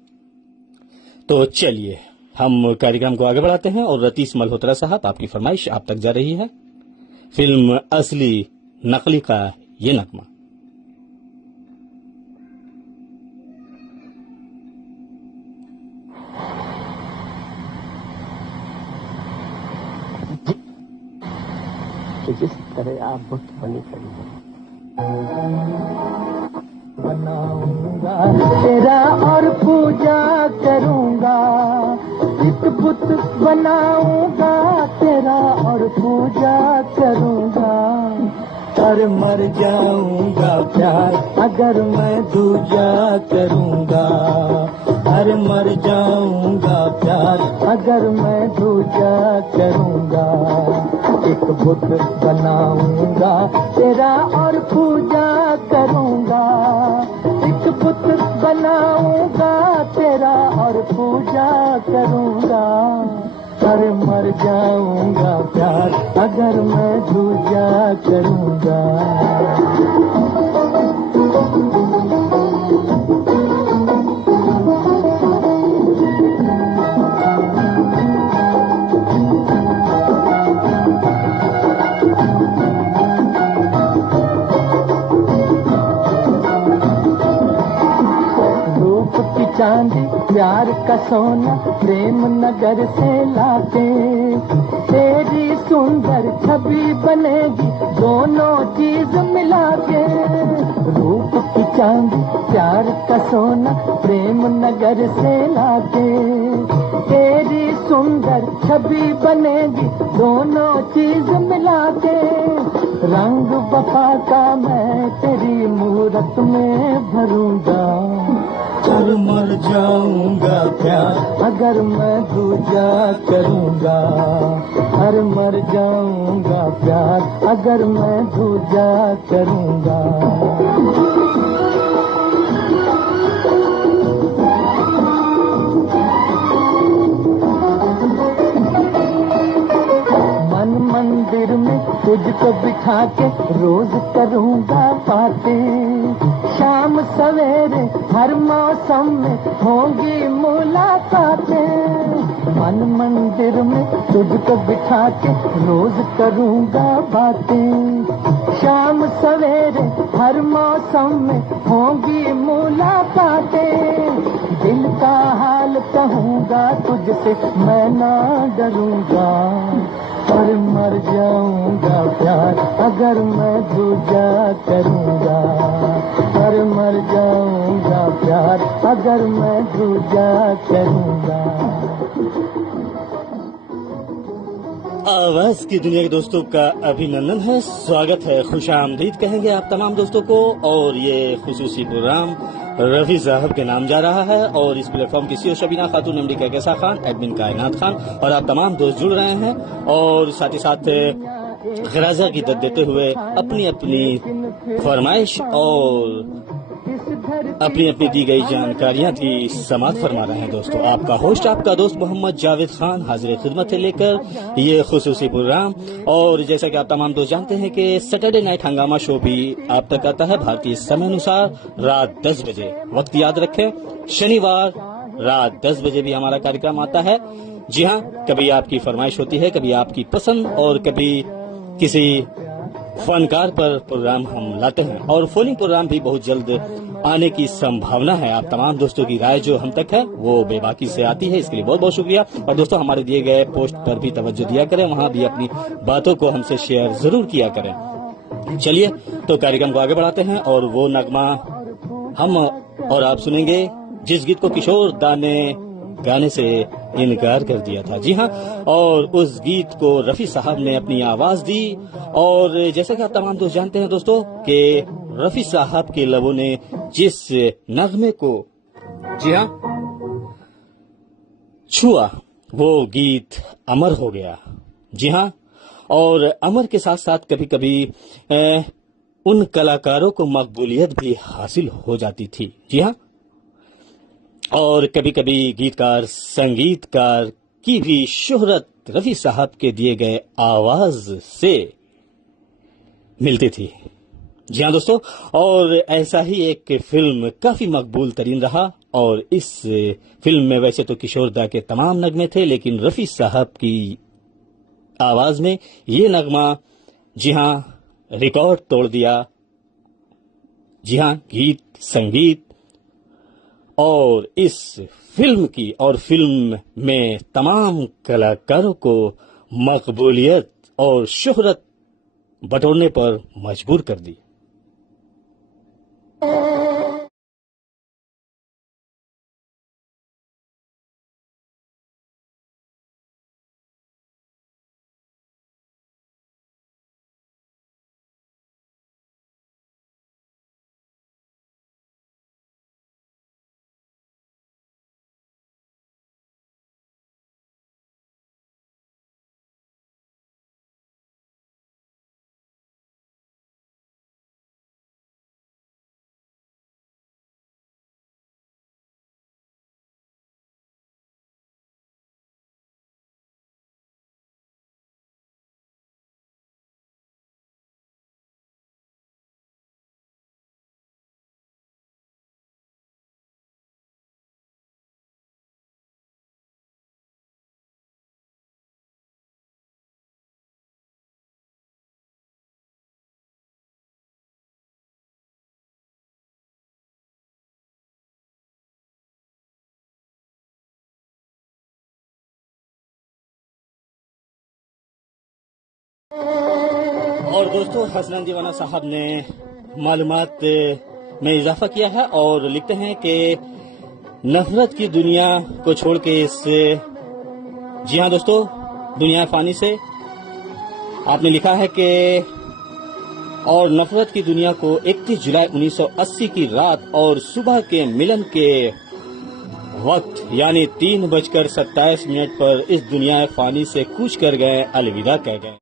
तो चलिए हम कार्यक्रम को आगे बढ़ाते हैं। और रतीश मल्होत्रा साहब आपकी फरमाइश आप तक जा रही है, फिल्म असली नकली का ये नगमा। जिस तरह आप बुत बनी खड़ी हैं, बनाऊंगा तेरा और पूजा करूंगा, एक बुत बनाऊंगा तेरा और पूजा करूंगा। पर मर जाऊंगा प्यार अगर मैं दूजा करूंगा, अरे मर जाऊंगा प्यार अगर मैं दूजा करूंगा। एक बुत बनाऊंगा तेरा और पूजा करूंगा, एक बुत बनाऊंगा तेरा और पूजा करूंगा। पर मर जाऊंगा प्यार अगर मैं दूजा करूंगा। चांदी प्यार का सोना प्रेम नगर से लाके, तेरी सुंदर छवि बनेगी दोनों चीज मिला के। रूप की चांदी प्यार का सोना प्रेम नगर से लाके, तेरी सुंदर छवि बनेगी दोनों चीज मिला के। रंग वफा का मैं तेरी मूरत में भरूंगा, पर मर जाऊंगा प्यार अगर मैं दूजा करूंगा। हर मर जाऊंगा प्यार अगर मैं दूजा करूंगा। मन मंदिर में तुझको बिठा के रोज करूंगा बातें, शाम सवेरे हर मौसम में होंगी मुलाकातें। मन मंदिर में तुझको बिठा के रोज करूंगा बातें, शाम सवेरे हर मौसम में होंगी मुलाकातें। दिल का हाल कहूंगा तुझसे मैं ना डरूंगा, पर मर जाऊंगा प्यार अगर मैं दूजा करूंगा। पर मर जाऊंगा प्यार अगर मैं दूजा करूंगा। आवाज की दुनिया के दोस्तों का अभिनंदन है, स्वागत है, खुशामदीद कहेंगे आप तमाम दोस्तों को। और ये खुसूसी प्रोग्राम रफी साहब के नाम जा रहा है और इस प्लेटफॉर्म की सीओ शबीना खातून, एमडी कहकेसा खान, एडमिन कायनात खान और आप तमाम दोस्त जुड़ रहे हैं। और साथ ही साथ गराजा की दद देते हुए अपनी अपनी फरमाइश और अपनी अपनी दी गई जानकारियां भी समाप्त फरमा रहे हैं। दोस्तों, आपका होस्ट, आपका दोस्त मोहम्मद जावेद खान हाजिर खिदमत है लेकर ये खुसूसी प्रोग्राम। और जैसा कि आप तमाम दोस्त जानते हैं कि सैटरडे नाइट हंगामा शो भी आप तक आता है भारतीय समय अनुसार रात 10 बजे। वक्त याद रखें, शनिवार रात 10 बजे भी हमारा कार्यक्रम आता है। जी हाँ, कभी आपकी फरमाइश होती है, कभी आपकी पसंद और कभी किसी फनकार पर प्रोग्राम हम लाते हैं। और फोनिंग प्रोग्राम भी बहुत जल्द आने की संभावना है। आप तमाम दोस्तों की राय जो हम तक है वो बेबाकी से आती है, इसके लिए बहुत बहुत शुक्रिया। और दोस्तों, हमारे दिए गए पोस्ट पर भी तवज्जो दिया करें, वहां भी अपनी बातों को हमसे शेयर जरूर किया करें। चलिए तो कार्यक्रम को आगे बढ़ाते हैं और वो नगमा हम और आप सुनेंगे जिस गीत को किशोर दा ने गाने से इनकार कर दिया था। जी हाँ, और उस गीत को रफी साहब ने अपनी आवाज दी। और जैसे कि आप तमाम दोस्त जानते हैं दोस्तों कि रफी साहब के लबों ने जिस नगमे को, जी हाँ, छुआ वो गीत अमर हो गया। जी हाँ, और अमर के साथ साथ कभी कभी उन कलाकारों को मकबूलियत भी हासिल हो जाती थी। जी हाँ, और कभी कभी गीतकार संगीतकार की भी शोहरत रफी साहब के दिए गए आवाज से मिलती थी। जी हाँ दोस्तों, और ऐसा ही एक फिल्म काफी मकबूल तरीन रहा। और इस फिल्म में वैसे तो किशोर दा के तमाम नगमे थे, लेकिन रफी साहब की आवाज में ये नगमा, जी हाँ, रिकॉर्ड तोड़ दिया। जी हाँ, गीत संगीत और इस फिल्म की और फिल्म में तमाम कलाकारों को मकबूलियत और शोहरत बटोरने पर मजबूर कर दी। और दोस्तों, हसनैन दीवाना साहब ने मालूमात में इजाफा किया है और लिखते हैं कि नफरत की दुनिया को छोड़ के इस, जी हाँ दोस्तों, दुनिया फानी से आपने लिखा है कि और नफरत की दुनिया को 31 जुलाई 1980 की रात और सुबह के मिलन के वक्त यानी 3:27 पर इस दुनिया फानी से कूच कर गए, अलविदा कह गए।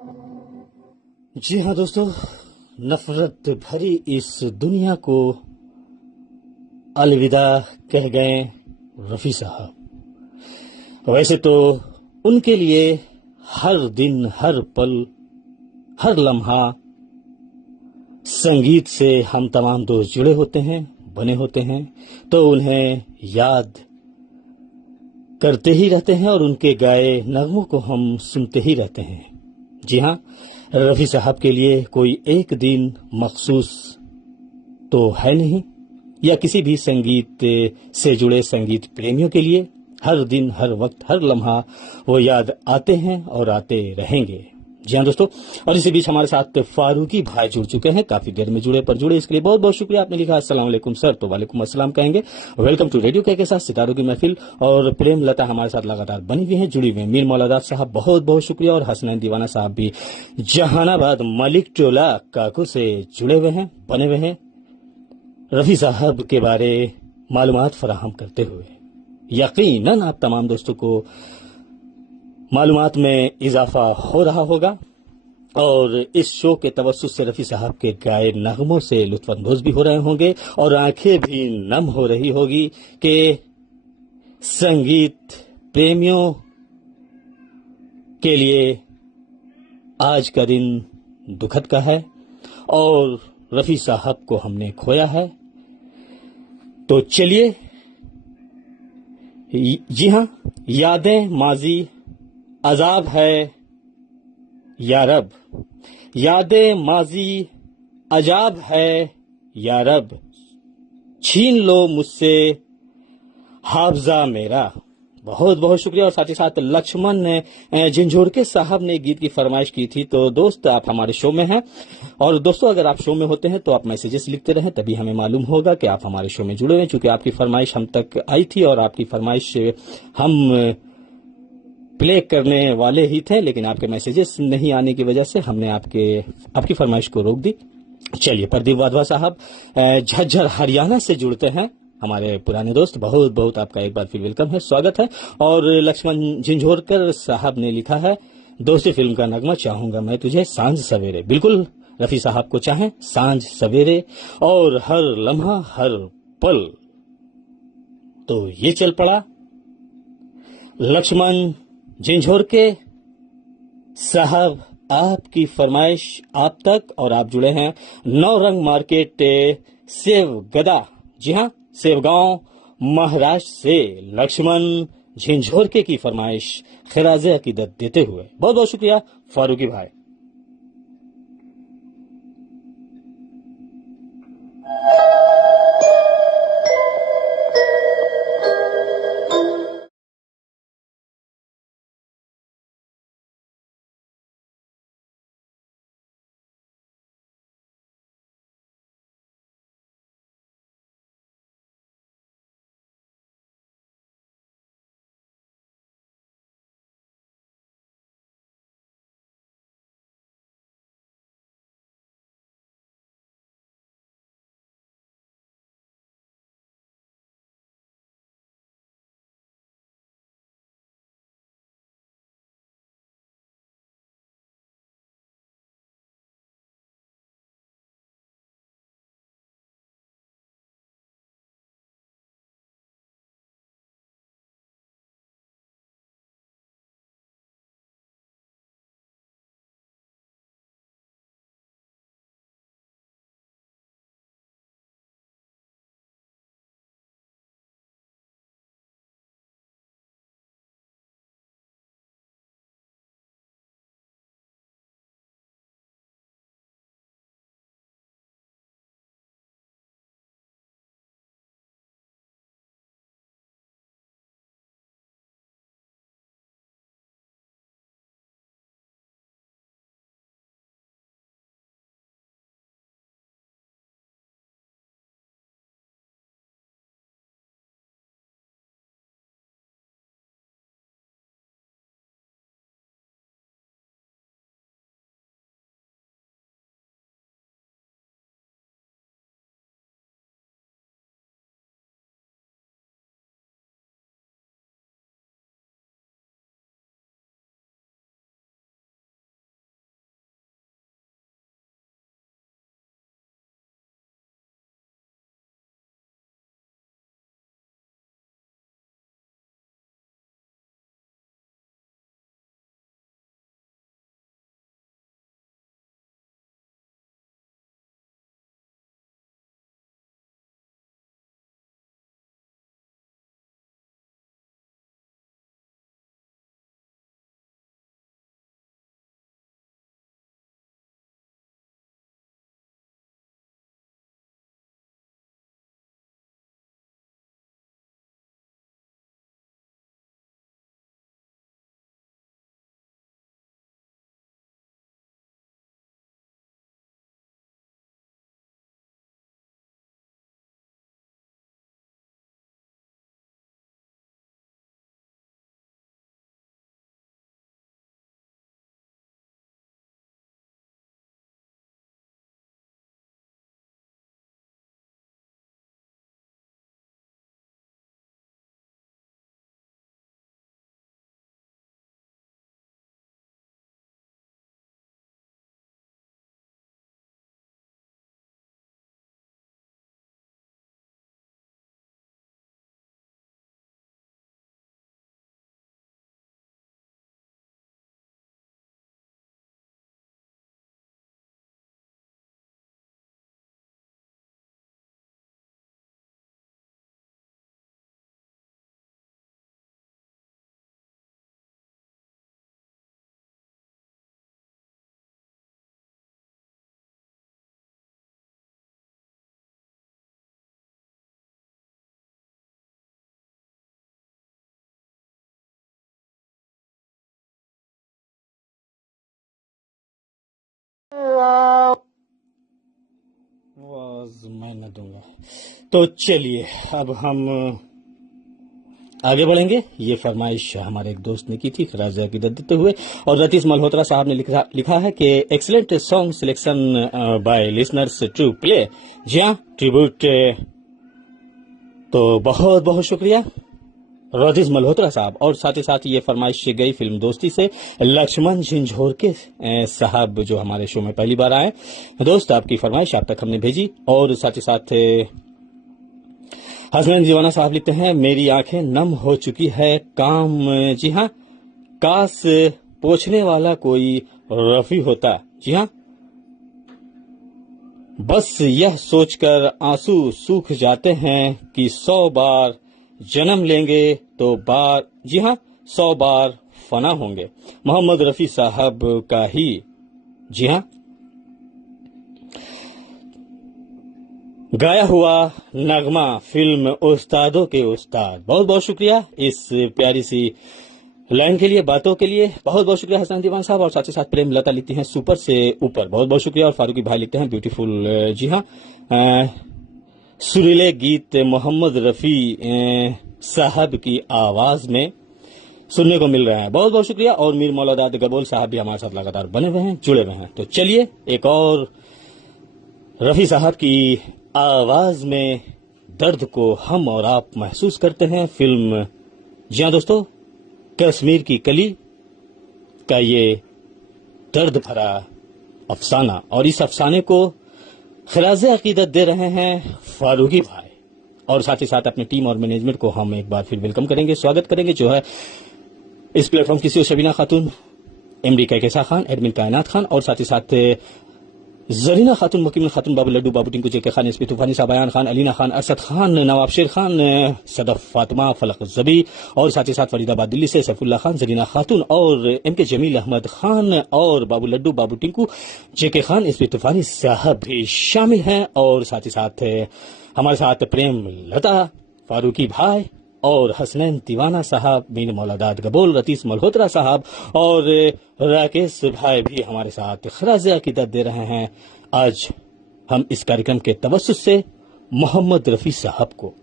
जी हाँ दोस्तों, नफरत भरी इस दुनिया को अलविदा कह गए रफ़ी साहब। वैसे तो उनके लिए हर दिन, हर पल, हर लम्हा संगीत से हम तमाम दोस्त जुड़े होते हैं, बने होते हैं, तो उन्हें याद करते ही रहते हैं और उनके गाए नगमों को हम सुनते ही रहते हैं। जी हाँ, रफ़ी साहब के लिए कोई एक दिन मखसूस तो है नहीं, या किसी भी संगीत से जुड़े संगीत प्रेमियों के लिए हर दिन, हर वक्त, हर लम्हा वो याद आते हैं और आते रहेंगे। जी हाँ दोस्तों, और इसी बीच हमारे साथ फारूकी भाई जुड़ चुके हैं, काफी देर में जुड़े इसके लिए बहुत बहुत शुक्रिया। आपने लिखा अस्सलाम वालेकुम सर, तो वालेकुम अस्सलाम कहेंगे। वेलकम टू रेडियो के साथ सितारों की महफिल। और प्रेम लता हमारे साथ लगातार बनी हुई हैं, जुड़ी हुई हैं। मीर मौलादाद साहब बहुत बहुत शुक्रिया, और हसनैन दीवाना साहब भी जहानाबाद मलिक टोला काकू से जुड़े हुए हैं, बने हुए हैं, रफ़ी साहब के बारे मालूमात फराहम करते हुए। यकीनन आप तमाम दोस्तों को मालूमात में इजाफा हो रहा होगा, और इस शो के तवस्सुस से रफ़ी साहब के गाए नगमों से लुत्फानंदोज भी हो रहे होंगे, और आंखें भी नम हो रही होगी कि संगीत प्रेमियों के लिए आज का दिन दुखद का है, और रफ़ी साहब को हमने खोया है। तो चलिए, जी हाँ, यादें माजी अजाब है या रब, यादें माजी अजाब है या रब, छीन लो मुझसे हाफजा मेरा। बहुत बहुत शुक्रिया। और साथ ही साथ लक्ष्मण ने झिंझोरके साहब ने गीत की फरमाइश की थी। तो दोस्त, आप हमारे शो में हैं, और दोस्तों अगर आप शो में होते हैं तो आप मैसेजेस लिखते रहें, तभी हमें मालूम होगा कि आप हमारे शो में जुड़े हैं, चूंकि आपकी फरमाइश हम तक आई थी और आपकी फरमाइश हम प्ले करने वाले ही थे, लेकिन आपके मैसेजेस नहीं आने की वजह से हमने आपकी फरमाइश को रोक दी। चलिए, प्रदीप वाधवा साहब झज्जर हरियाणा से जुड़ते हैं, हमारे पुराने दोस्त। बहुत बहुत आपका एक बार फिर वेलकम है, स्वागत है। और लक्ष्मण झिंझोरकर साहब ने लिखा है, दोस्ती फिल्म का नगमा चाहूंगा मैं तुझे सांझ सवेरे। बिल्कुल, रफ़ी साहब को चाहें सांझ सवेरे और हर लम्हा हर पल। तो ये चल पड़ा लक्ष्मण झिंझोरके साहब, आपकी फरमाइश आप तक, और आप जुड़े हैं नौरंग मार्केट सेव गदा, जी हाँ, सेवगांव महाराष्ट्र से लक्ष्मण झिंझोरके की फरमाइश खिराज अकीदत देते हुए। बहुत बहुत शुक्रिया फारूकी भाई। आवाज मैं न दूंगा। तो चलिए अब हम आगे बढ़ेंगे। ये फरमाइश हमारे एक दोस्त ने की थी राजा की देते हुए, और रतीश मल्होत्रा साहब ने लिखा है कि excellent song selection by listeners to play. जी हाँ, ट्रिब्यूट। तो बहुत बहुत शुक्रिया रतीश मल्होत्रा साहब। और साथ ही साथ ये फरमाइश गई फिल्म दोस्ती से लक्ष्मण झिंझोरके साहब, जो हमारे शो में पहली बार आए। दोस्त, आपकी फरमाइश आप तक हमने भेजी। और साथ ही साथ हसनैन दीवाना साहब लिखते हैं, मेरी आंखें नम हो चुकी है काम। जी हाँ, काश पोछने वाला कोई रफी होता। जी हाँ, बस यह सोचकर आंसू सूख जाते हैं कि 100 बार जन्म लेंगे तो बार, जी हाँ, 100 बार फना होंगे। मोहम्मद रफी साहब का ही, जी हाँ, गाया हुआ नगमा फिल्म उस्तादों के उस्ताद। बहुत बहुत शुक्रिया इस प्यारी सी लाइन के लिए, बातों के लिए। बहुत बहुत शुक्रिया हसन दीवान साहब। और साथ ही साथ प्रेम लता लिखती हैं सुपर से ऊपर, बहुत बहुत शुक्रिया। और फारूकी भाई लिखते हैं ब्यूटीफुल। जी हाँ, सुरीले गीत मोहम्मद रफी साहब की आवाज में सुनने को मिल रहा है। बहुत बहुत शुक्रिया। और मीर मौलादाद गबोल साहब भी हमारे साथ लगातार बने हुए हैं, जुड़े हुए हैं। तो चलिए एक और रफी साहब की आवाज में दर्द को हम और आप महसूस करते हैं। फिल्म, जी हाँ दोस्तों, कश्मीर की कली का ये दर्द भरा अफसाना। और इस अफसाने को खराज अकीदत दे रहे हैं फारूकी भाई। और साथ ही साथ अपनी टीम और मैनेजमेंट को हम एक बार फिर वेलकम करेंगे, स्वागत करेंगे, जो है इस प्लेटफॉर्म की शबीना खातून, एमडी कैकेसा खान, एडमिन कायनात खान, और साथ ही साथ जरीना खातून, मुकीम खातून, बाबू लड्डू, बाबू टिंकू, जेके खान, एसपी तूफानी, साबयान खान, अलीना खान, अरशद खान, नवाब शेर खान, सदफ फातिमा, फलक जबी, और साथ ही साथ फरीदाबाद दिल्ली से सैफुल्ला खान, जरीना खातून, और एमके जमील अहमद खान, और बाबू लड्डू, बाबू टिंकू, जेके खान, एसपी तूफानी साहब भी शामिल हैं। और साथ ही साथ हमारे साथ प्रेम लता, फारूकी भाई, और हसनैन दीवाना साहब, मीर मौलादाद गबोल, रतीश मल्होत्रा साहब, और राकेश भाई भी हमारे साथ खराज अकीदत दे रहे हैं आज हम इस कार्यक्रम के तवस्सुस से मोहम्मद रफी साहब को।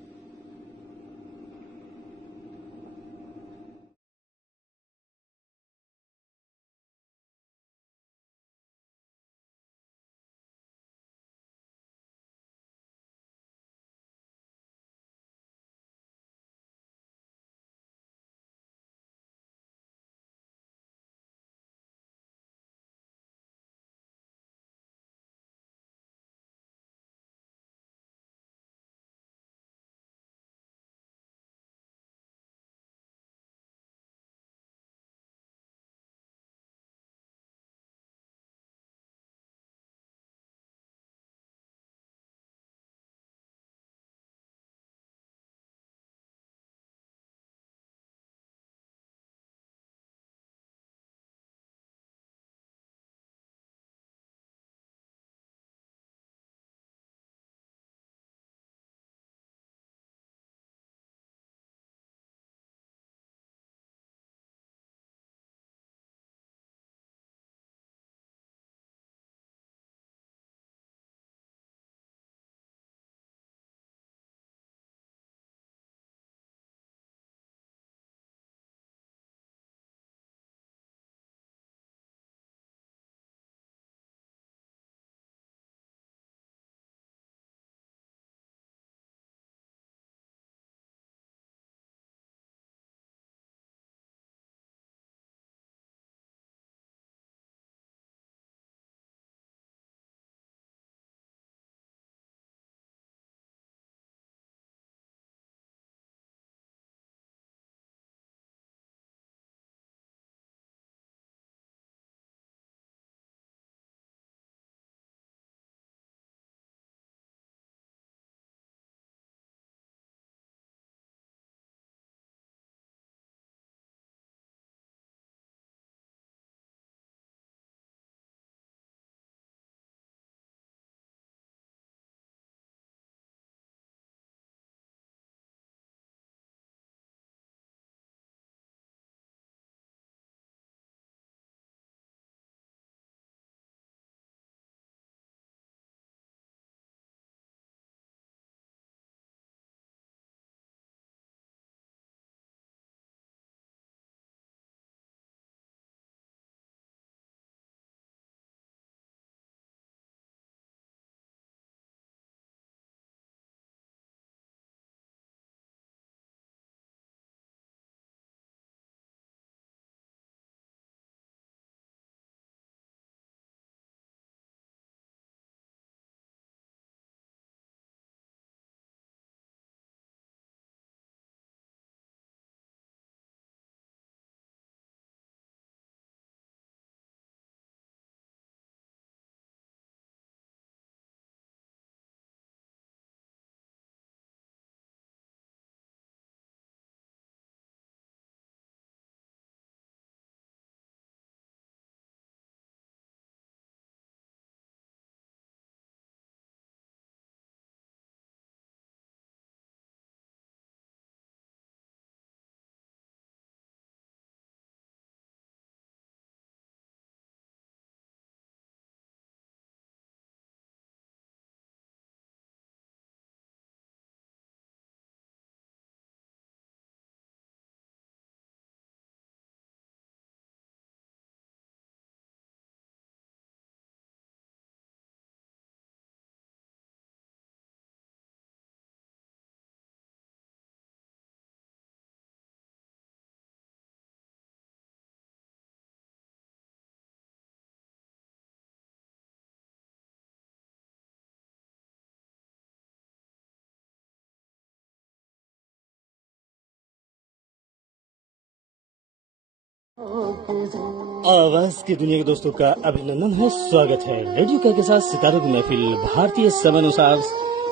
आवाज की दुनिया के दोस्तों का अभिनंदन है, स्वागत है। रेडियो के साथ सितारों की महफिल भारतीय समय अनुसार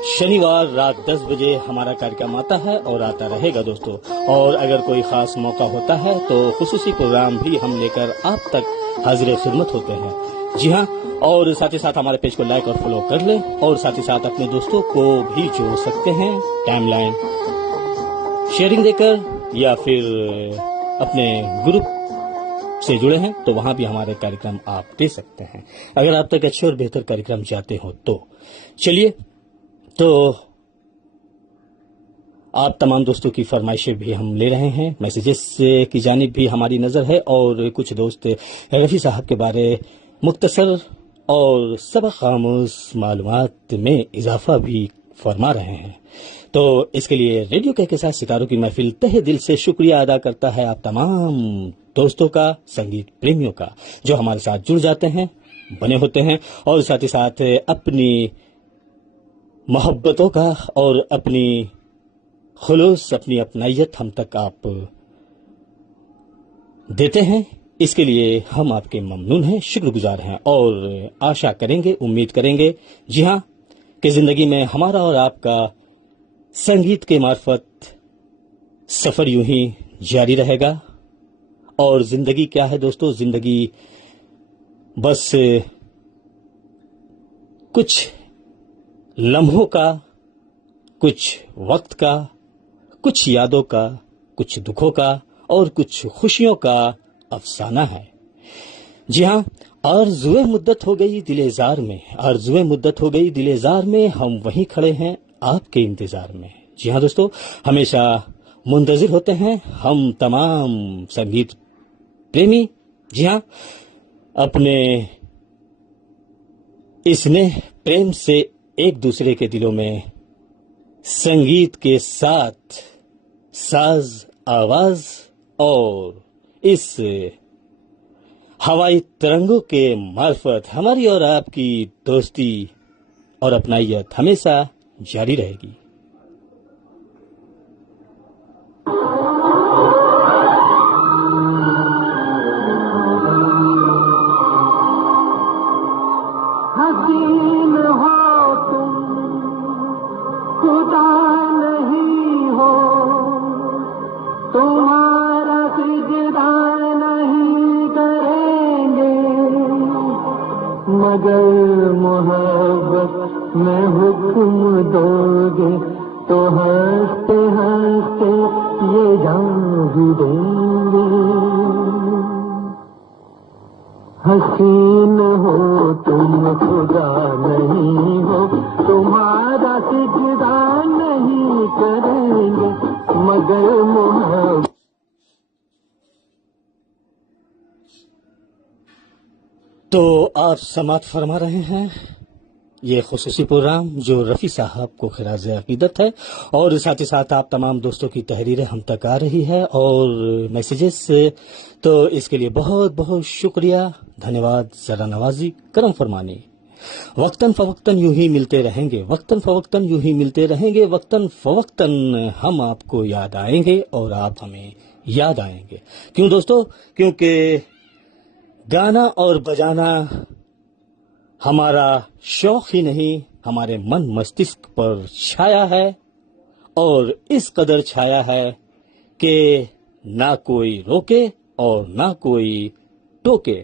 शनिवार रात 10 बजे हमारा कार्यक्रम आता है और आता रहेगा दोस्तों। और अगर कोई खास मौका होता है तो खुसूसी प्रोग्राम भी हम लेकर आप तक हाजिर खिदमत होते हैं। जी हाँ, और साथ ही साथ हमारे पेज को लाइक और फॉलो कर लें और साथ ही साथ अपने दोस्तों को भी जोड़ सकते हैं टाइमलाइन शेयरिंग देकर, या फिर अपने ग्रुप से जुड़े हैं तो वहां भी हमारे कार्यक्रम आप दे सकते हैं, अगर आप तक अच्छे और बेहतर कार्यक्रम चाहते हो तो। चलिए, तो आप तमाम दोस्तों की फरमाइशें भी हम ले रहे हैं, मैसेजेस की जानिब भी हमारी नजर है, और कुछ दोस्त रफी साहब के बारे मुख्तसर और सबक आमूज मालूमात में इजाफा भी फरमा रहे हैं। तो इसके लिए रेडियो के साथ सितारों की महफिल तहे दिल से शुक्रिया अदा करता है आप तमाम दोस्तों का, संगीत प्रेमियों का, जो हमारे साथ जुड़ जाते हैं, बने होते हैं, और साथ ही साथ अपनी मोहब्बतों का और अपनी खुलूस, अपनी अपनाइयत हम तक आप देते हैं। इसके लिए हम आपके ममनून हैं, शुक्रगुजार हैं, और आशा करेंगे, उम्मीद करेंगे, जी हाँ, कि जिंदगी में हमारा और आपका संगीत के मार्फत सफर यूं ही जारी रहेगा। और जिंदगी क्या है दोस्तों, जिंदगी बस कुछ लम्हों का, कुछ वक्त का, कुछ यादों का, कुछ दुखों का और कुछ खुशियों का अफसाना है। जी हाँ, आरज़ुए मुद्दत हो गई दिलेजार में, आरज़ुए मुद्दत हो गई दिलेजार में, हम वहीं खड़े हैं आपके इंतजार में। जी हाँ दोस्तों, हमेशा मुंतजिर होते हैं हम तमाम संगीत प्रेमी। जी हाँ, अपने स्नेह प्रेम से एक दूसरे के दिलों में संगीत के साथ साज, आवाज और इस हवाई तरंगों के मार्फत हमारी और आपकी दोस्ती और अपनाइयत हमेशा जारी रहेगी। हसीन हो तुम, खुदा नहीं हो, तुम्हारा सिजदा नहीं करेंगे, मगर मोहब्बत में हुक्म दोगे तो हंसते हंसते ये जान भी देंगे। हसीन हो तुम, खुदा नहीं हो, तुम्हारा सिजदा नहीं करेंगे, मगर मोहब्बत। तो आप समात फरमा रहे हैं ये खुसूसी प्रोग्राम जो रफ़ी साहब को खिराज अकीदत है, और साथ ही साथ आप तमाम दोस्तों की तहरीरें हम तक आ रही है और मैसेजेस, तो इसके लिए बहुत बहुत शुक्रिया, धन्यवाद, जरा नवाजी, करम फरमानी। वक्तन फवक्तन यूं ही मिलते रहेंगे, वक्तन फवक्तन यूं ही मिलते रहेंगे, वक्तन फवक्तन हम आपको याद आएंगे और आप हमें याद आएंगे। क्यों दोस्तों? क्योंकि गाना और बजाना हमारा शौक ही नहीं, हमारे मन मस्तिष्क पर छाया है, और इस कदर छाया है कि ना कोई रोके और ना कोई टोके।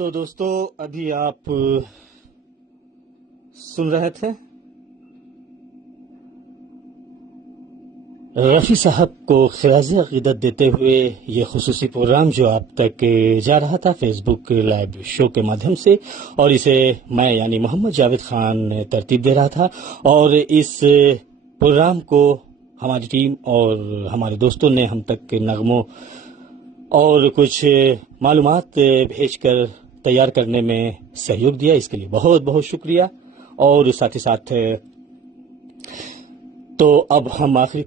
तो दोस्तों अभी आप सुन रहे थे रफ़ी साहब को खिराज़ अक़ीदत देते हुए ये खुसूसी प्रोग्राम जो आप तक जा रहा था फेसबुक लाइव शो के माध्यम से, और इसे मैं यानी मोहम्मद जावेद खान तरतीब दे रहा था। और इस प्रोग्राम को हमारी टीम और हमारे दोस्तों ने हम तक नगमों और कुछ मालूमात भेजकर तैयार करने में सहयोग दिया, इसके लिए बहुत बहुत शुक्रिया। और साथ ही साथ तो अब हम आखिरी